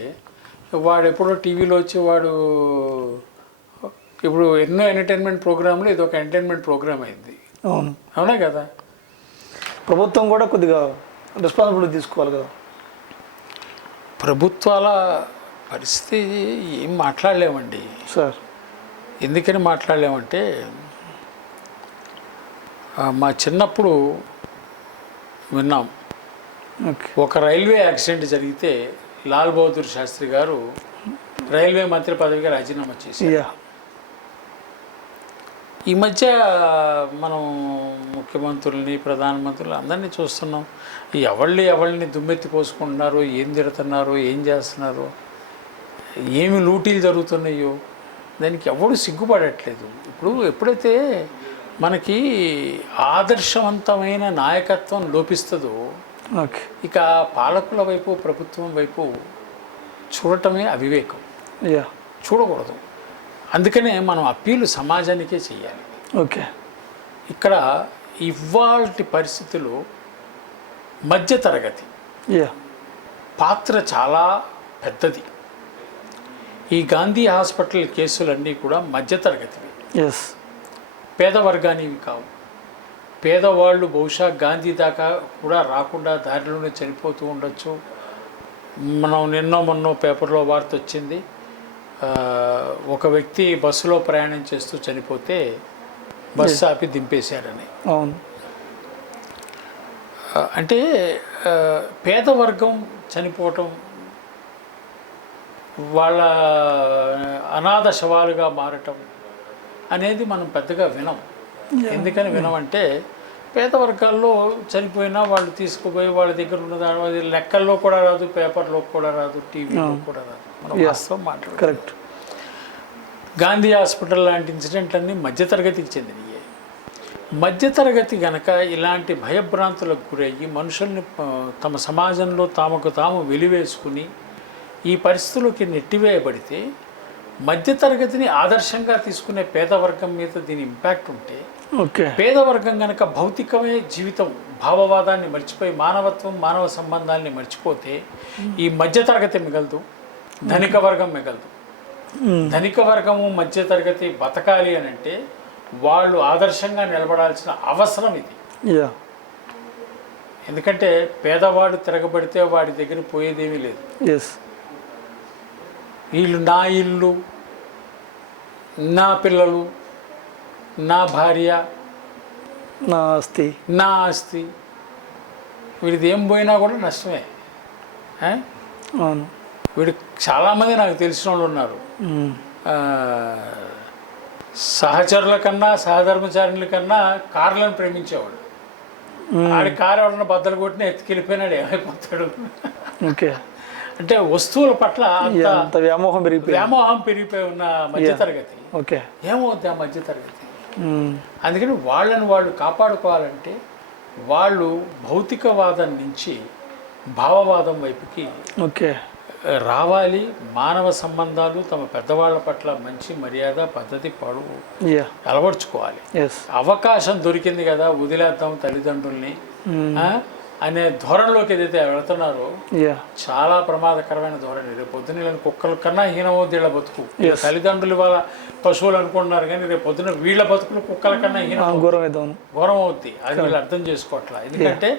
వాడు ఎప్పుడో టీవీలో వచ్చి వాడు ఇప్పుడు ఎన్నో ఎంటర్టైన్మెంట్ ప్రోగ్రాంలు ఇది ఒక ఎంటర్టైన్మెంట్ ప్రోగ్రామ్ అయింది. అవునా కదా? ప్రభుత్వం కూడా కొద్దిగా రెస్పాన్సిబిలిటీ తీసుకోవాలి కదా. ప్రభుత్వాల పరిస్థితి ఏం మాట్లాడలేమండి సార్. ఎందుకని మాట్లాడలేమంటే, మా చిన్నప్పుడు విన్నాం, ఒక రైల్వే యాక్సిడెంట్ జరిగితే లాల్ బహదూర్ శాస్త్రి గారు రైల్వే మంత్రి పదవిగా రాజీనామా చేశారు. ఈ మధ్య మనం ముఖ్యమంత్రుల్ని, ప్రధానమంత్రులు అందరినీ చూస్తున్నాం. ఎవరిని దుమ్మెత్తి పోసుకుంటున్నారో, ఏం తిడుతున్నారో, ఏం చేస్తున్నారో, ఏమి లూటీలు జరుగుతున్నాయో దానికి ఎవడు సిగ్గుపడట్లేదు. ఎప్పుడైతే మనకి ఆదర్శవంతమైన నాయకత్వం లోపిస్తుందో ఇక పాలకుల వైపు, ప్రభుత్వం వైపు చూడటమే అవివేకం. చూడకూడదు. అందుకనే మనం అప్పీలు సమాజానికే చేయాలి. ఇక్కడ ఇవాల్టి పరిస్థితుల్లో మధ్యతరగతి పాత్ర చాలా పెద్దది. ఈ గాంధీ హాస్పిటల్ కేసులన్నీ కూడా మధ్యతరగతివి, పేద వర్గానివి కావు. పేదవాళ్ళు బహుశా గాంధీ దాకా కూడా రాకుండా దారిలోనే చనిపోతూ ఉండొచ్చు. మనం మొన్నో పేపర్లో వార్త వచ్చింది, ఒక వ్యక్తి బస్సులో ప్రయాణం చేస్తూ చనిపోతే బస్సు ఆపి దింపేశారని. అంటే పేదవర్గం చనిపోవటం, వాళ్ళ అనాథ శవాలుగా మారటం అనేది మనం పెద్దగా వినం. ఎందుకని వినమంటే పేద వర్గాల్లో చనిపోయినా వాళ్ళు తీసుకుపోయి వాళ్ళ దగ్గర ఉన్నది అది లెక్కల్లో కూడా రాదు, పేపర్లో కూడా రాదు, టీవీలో కూడా రాదు. మనం వాస్తవం మాట్లాడు. కరెక్ట్. గాంధీ హాస్పిటల్ లాంటి ఇన్సిడెంట్లన్నీ మధ్యతరగతికి చెందినవి. మధ్యతరగతి గనక ఇలాంటి భయభ్రాంతులకు గురయ్యి మనుషుల్ని తమ సమాజంలో తమకు తాము వెలివేసుకుని ఈ పరిస్థితుల్లోకి నెట్టివేయబడితే మధ్యతరగతిని ఆదర్శంగా తీసుకునే పేదవర్గం మీద దీని ఇంపాక్ట్ ఉంటే, పేదవర్గం కనుక భౌతికమే జీవితం భావవాదాన్ని మర్చిపోయి మానవత్వం మానవ సంబంధాలని మర్చిపోతే ఈ మధ్యతరగతి మిగలదు, ధనిక వర్గం మిగలదు. ధనిక వర్గము మధ్యతరగతి బతకాలి అని అంటే వాళ్ళు ఆదర్శంగా నిలబడాల్సిన అవసరం ఇది. ఎందుకంటే పేదవాడు తిరగబడితే వాడి దగ్గర పోయేదేమీ లేదు. వీళ్ళు నా ఇల్లు, నా పిల్లలు, నా భార్య, నా ఆస్తి, వీడిది ఏం పోయినా కూడా నష్టమే. వీడు చాలామంది నాకు తెలిసిన వాళ్ళు ఉన్నారు, సహచరుల కన్నా సహధర్మచారుల కన్నా కార్లను ప్రేమించేవాడు. ఆడి కారు ఎవరన్నా బద్దలు కొట్టినా ఎత్తుకెళ్ళిపోయినాడు, ఏమైపోతాడు. అంటే వస్తువుల పట్ల అంత వ్యామోహం పెరిగిపోయి ఉన్న మధ్యతరగతి ఏమవుద్ది ఆ మధ్యతరగతి. అందుకని వాళ్ళని వాళ్ళు కాపాడుకోవాలంటే వాళ్ళు భౌతికవాదం నుంచి భావవాదం వైపుకి రావాలి. మానవ సంబంధాలు, తమ పెద్దవాళ్ళ పట్ల మంచి మర్యాద పద్ధతి పడువు అలవర్చుకోవాలి. అవకాశం దొరికింది కదా వదిలేద్దాం తల్లిదండ్రుల్ని అనే ధోరణిలోకి ఏదైతే వెళుతున్నారో చాలా ప్రమాదకరమైన ధోరణి. రేపు పొద్దున్న కుక్కల కన్నా హీనమవుద్ది వీళ్ళ బతుకు. తల్లిదండ్రులు వాళ్ళ పశువులు అనుకుంటున్నారు కానీ రేపు పొద్దున్న వీళ్ళ బతుకులు కుక్కల కన్నా ఘోరం అవుద్ది. అది వీళ్ళు అర్థం చేసుకోవట్లా. ఎందుకంటే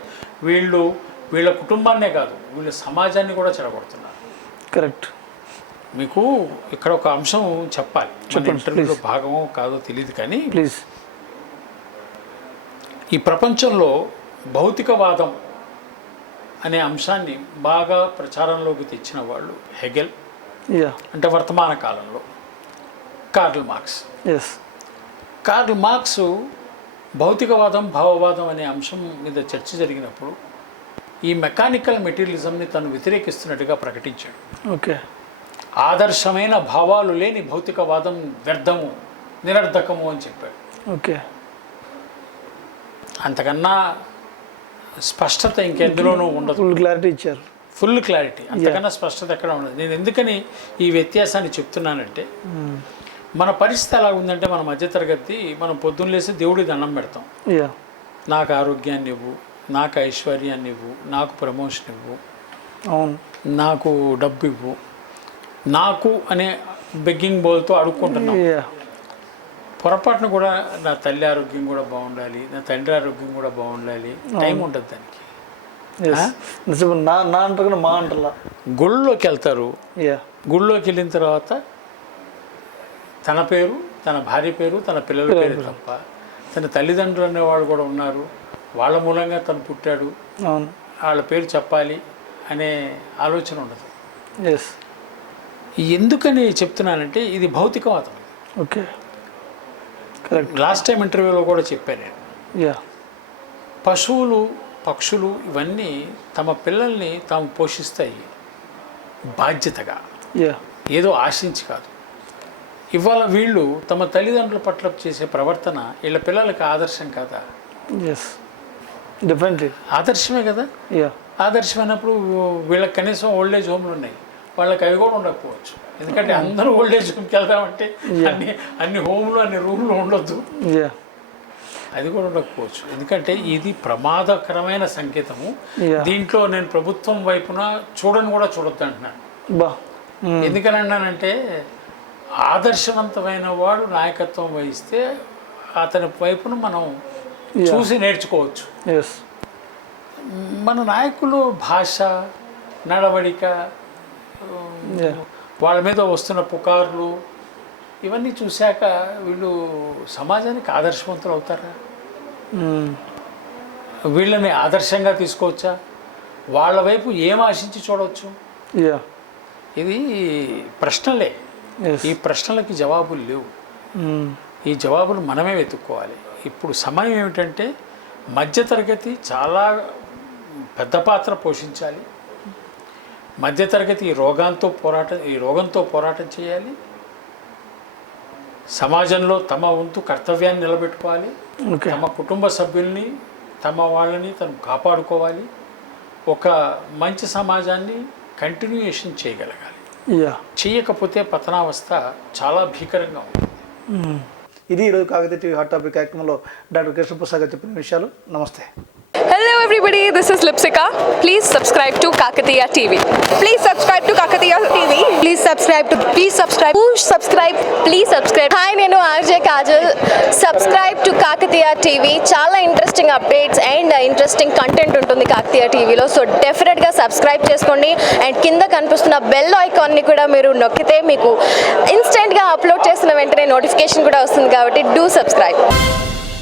వీళ్ళ కుటుంబాన్నే కాదు వీళ్ళ సమాజాన్ని కూడా చెడగొడుతున్నారు. కరెక్ట్. మీకు ఇక్కడ ఒక అంశం చెప్పాలి, ఇంటర్వ్యూలో భాగమో కాదో తెలియదు కానీ ఈ ప్రపంచంలో భౌతికవాదం అనే అంశాన్ని బాగా ప్రచారంలోకి తెచ్చిన వాళ్ళు హెగెల్, అంటే వర్తమాన కాలంలో కార్ల్ మార్క్స్. కార్ల్ మార్క్స్ భౌతికవాదం భావవాదం అనే అంశం మీద చర్చ జరిగినప్పుడు ఈ మెకానికల్ మెటీరియలిజంని తను వ్యతిరేకిస్తున్నట్టుగా ప్రకటించాడు. ఆదర్శమైన భావాలు లేని భౌతికవాదం వ్యర్థము, నిరర్ధకము అని చెప్పాడు. అంతకన్నా స్పష్టత ఇంకెందులోనూ ఉండదు. ఫుల్ క్లారిటీ అంతకన్నా స్పష్టత ఎక్కడ ఉండదు. నేను ఎందుకని ఈ వ్యత్యాసాన్ని చెప్తున్నానంటే మన పరిస్థితి ఎలా ఉందంటే మన మధ్యతరగతి మనం పొద్దున్న లేసి దేవుడికి దండం పెడతాం. నాకు ఆరోగ్యాన్ని ఇవ్వు, నాకు ఐశ్వర్యాన్ని ఇవ్వు, నాకు ప్రమోషన్ ఇవ్వు, నాకు డబ్బు ఇవ్వు, నాకు అనే బెగ్గింగ్ బోల్తో అడుక్కుంటున్నాం. పొరపాటును కూడా నా తల్లి ఆరోగ్యం కూడా బాగుండాలి, నా తండ్రి ఆరోగ్యం కూడా బాగుండాలి, టైం ఉంటుంది దానికి. గుళ్ళోకి వెళ్తారు, గుళ్ళోకి వెళ్ళిన తర్వాత తన పేరు, తన భార్య పేరు, తన పిల్లల పేరు తప్ప తన తల్లిదండ్రులు అనేవాళ్ళు కూడా ఉన్నారు, వాళ్ళ మూలంగా తను పుట్టాడు, వాళ్ళ పేరు చెప్పాలి అనే ఆలోచన ఉండదు. ఎందుకని చెప్తున్నానంటే ఇది భౌతికవాదం. లాస్ట్ టైం ఇంటర్వ్యూలో కూడా చెప్పాను నేను. పశువులు, పక్షులు ఇవన్నీ తమ పిల్లల్ని తాము పోషిస్తాయి బాధ్యతగా, ఏదో ఆశించి కాదు. ఇవాళ వీళ్ళు తమ తల్లిదండ్రుల పట్ల చేసే ప్రవర్తన వీళ్ళ పిల్లలకి ఆదర్శం కాదా? ఆదర్శమే కదా. ఆదర్శమైనప్పుడు వీళ్ళకి కనీసం ఓల్డేజ్ హోమ్లు ఉన్నాయి, వాళ్ళకి అవి కూడా ఉండకపోవచ్చు. ఎందుకంటే అందరూ ఓల్డేజ్ హోమ్కి వెళ్దామంటే అన్ని హోమ్లు అన్ని రూమ్లు ఉండొద్దు, అది కూడా ఉండకపోవచ్చు. ఎందుకంటే ఇది ప్రమాదకరమైన సంకేతము. దీంట్లో నేను ప్రభుత్వం వైపున చూడని కూడా చూడొద్దు అంటున్నాను. ఎందుకని అన్నానంటే ఆదర్శవంతమైన వాడు నాయకత్వం వహిస్తే అతని వైపున మనం చూసి నేర్చుకోవచ్చు. మన నాయకులు భాష, నడవడిక, వాళ్ళ మీద వస్తున్న పుకార్లు ఇవన్నీ చూశాక వీళ్ళు సమాజానికి ఆదర్శవంతులు అవుతారా? వీళ్ళని ఆదర్శంగా తీసుకోవచ్చా? వాళ్ళ వైపు ఏం ఆశించి చూడవచ్చు? ఇది ప్రశ్నలే. ఈ ప్రశ్నలకి జవాబులు లేవు. ఈ జవాబులు మనమే వెతుక్కోవాలి. ఇప్పుడు సమయం ఏమిటంటే మధ్యతరగతి చాలా పెద్ద పాత్ర పోషించాలి. మధ్యతరగతి ఈ రోగంతో పోరాటం చేయాలి. సమాజంలో తమ వంతు కర్తవ్యాన్ని నిలబెట్టుకోవాలి. తమ కుటుంబ సభ్యుల్ని వాళ్ళని తను కాపాడుకోవాలి. ఒక మంచి సమాజాన్ని కంటిన్యూయేషన్ చేయగలగాలి. చేయకపోతే పతనావస్థ చాలా భీకరంగా ఉంటుంది. ఇది ఈరోజు కాకతీయ టీవీ హాట్ టాపిక్ కార్యక్రమంలో డాక్టర్ కృష్ణప్రసాద్ గారు చెప్పిన విషయాలు. నమస్తే. Hello everybody, this is Lipsika. Please subscribe to Kakatiya TV. Please subscribe to Kakatiya TV. Please subscribe. Please subscribe. Hi, నేను RJ Kajal. Subscribe to Kakatiya TV. చాలా interesting updates and interesting content ఉంటుంది కాకతీయ టీవీలో. So డెఫినెట్గా subscribe చేసుకోండి. And కింద కనిపిస్తున్న bell ఐకాన్ని కూడా మీరు నొక్కితే మీకు ఇన్స్టెంట్గా అప్లోడ్ చేసిన వెంటనే నోటిఫికేషన్ కూడా వస్తుంది కాబట్టి డూ సబ్స్క్రైబ్.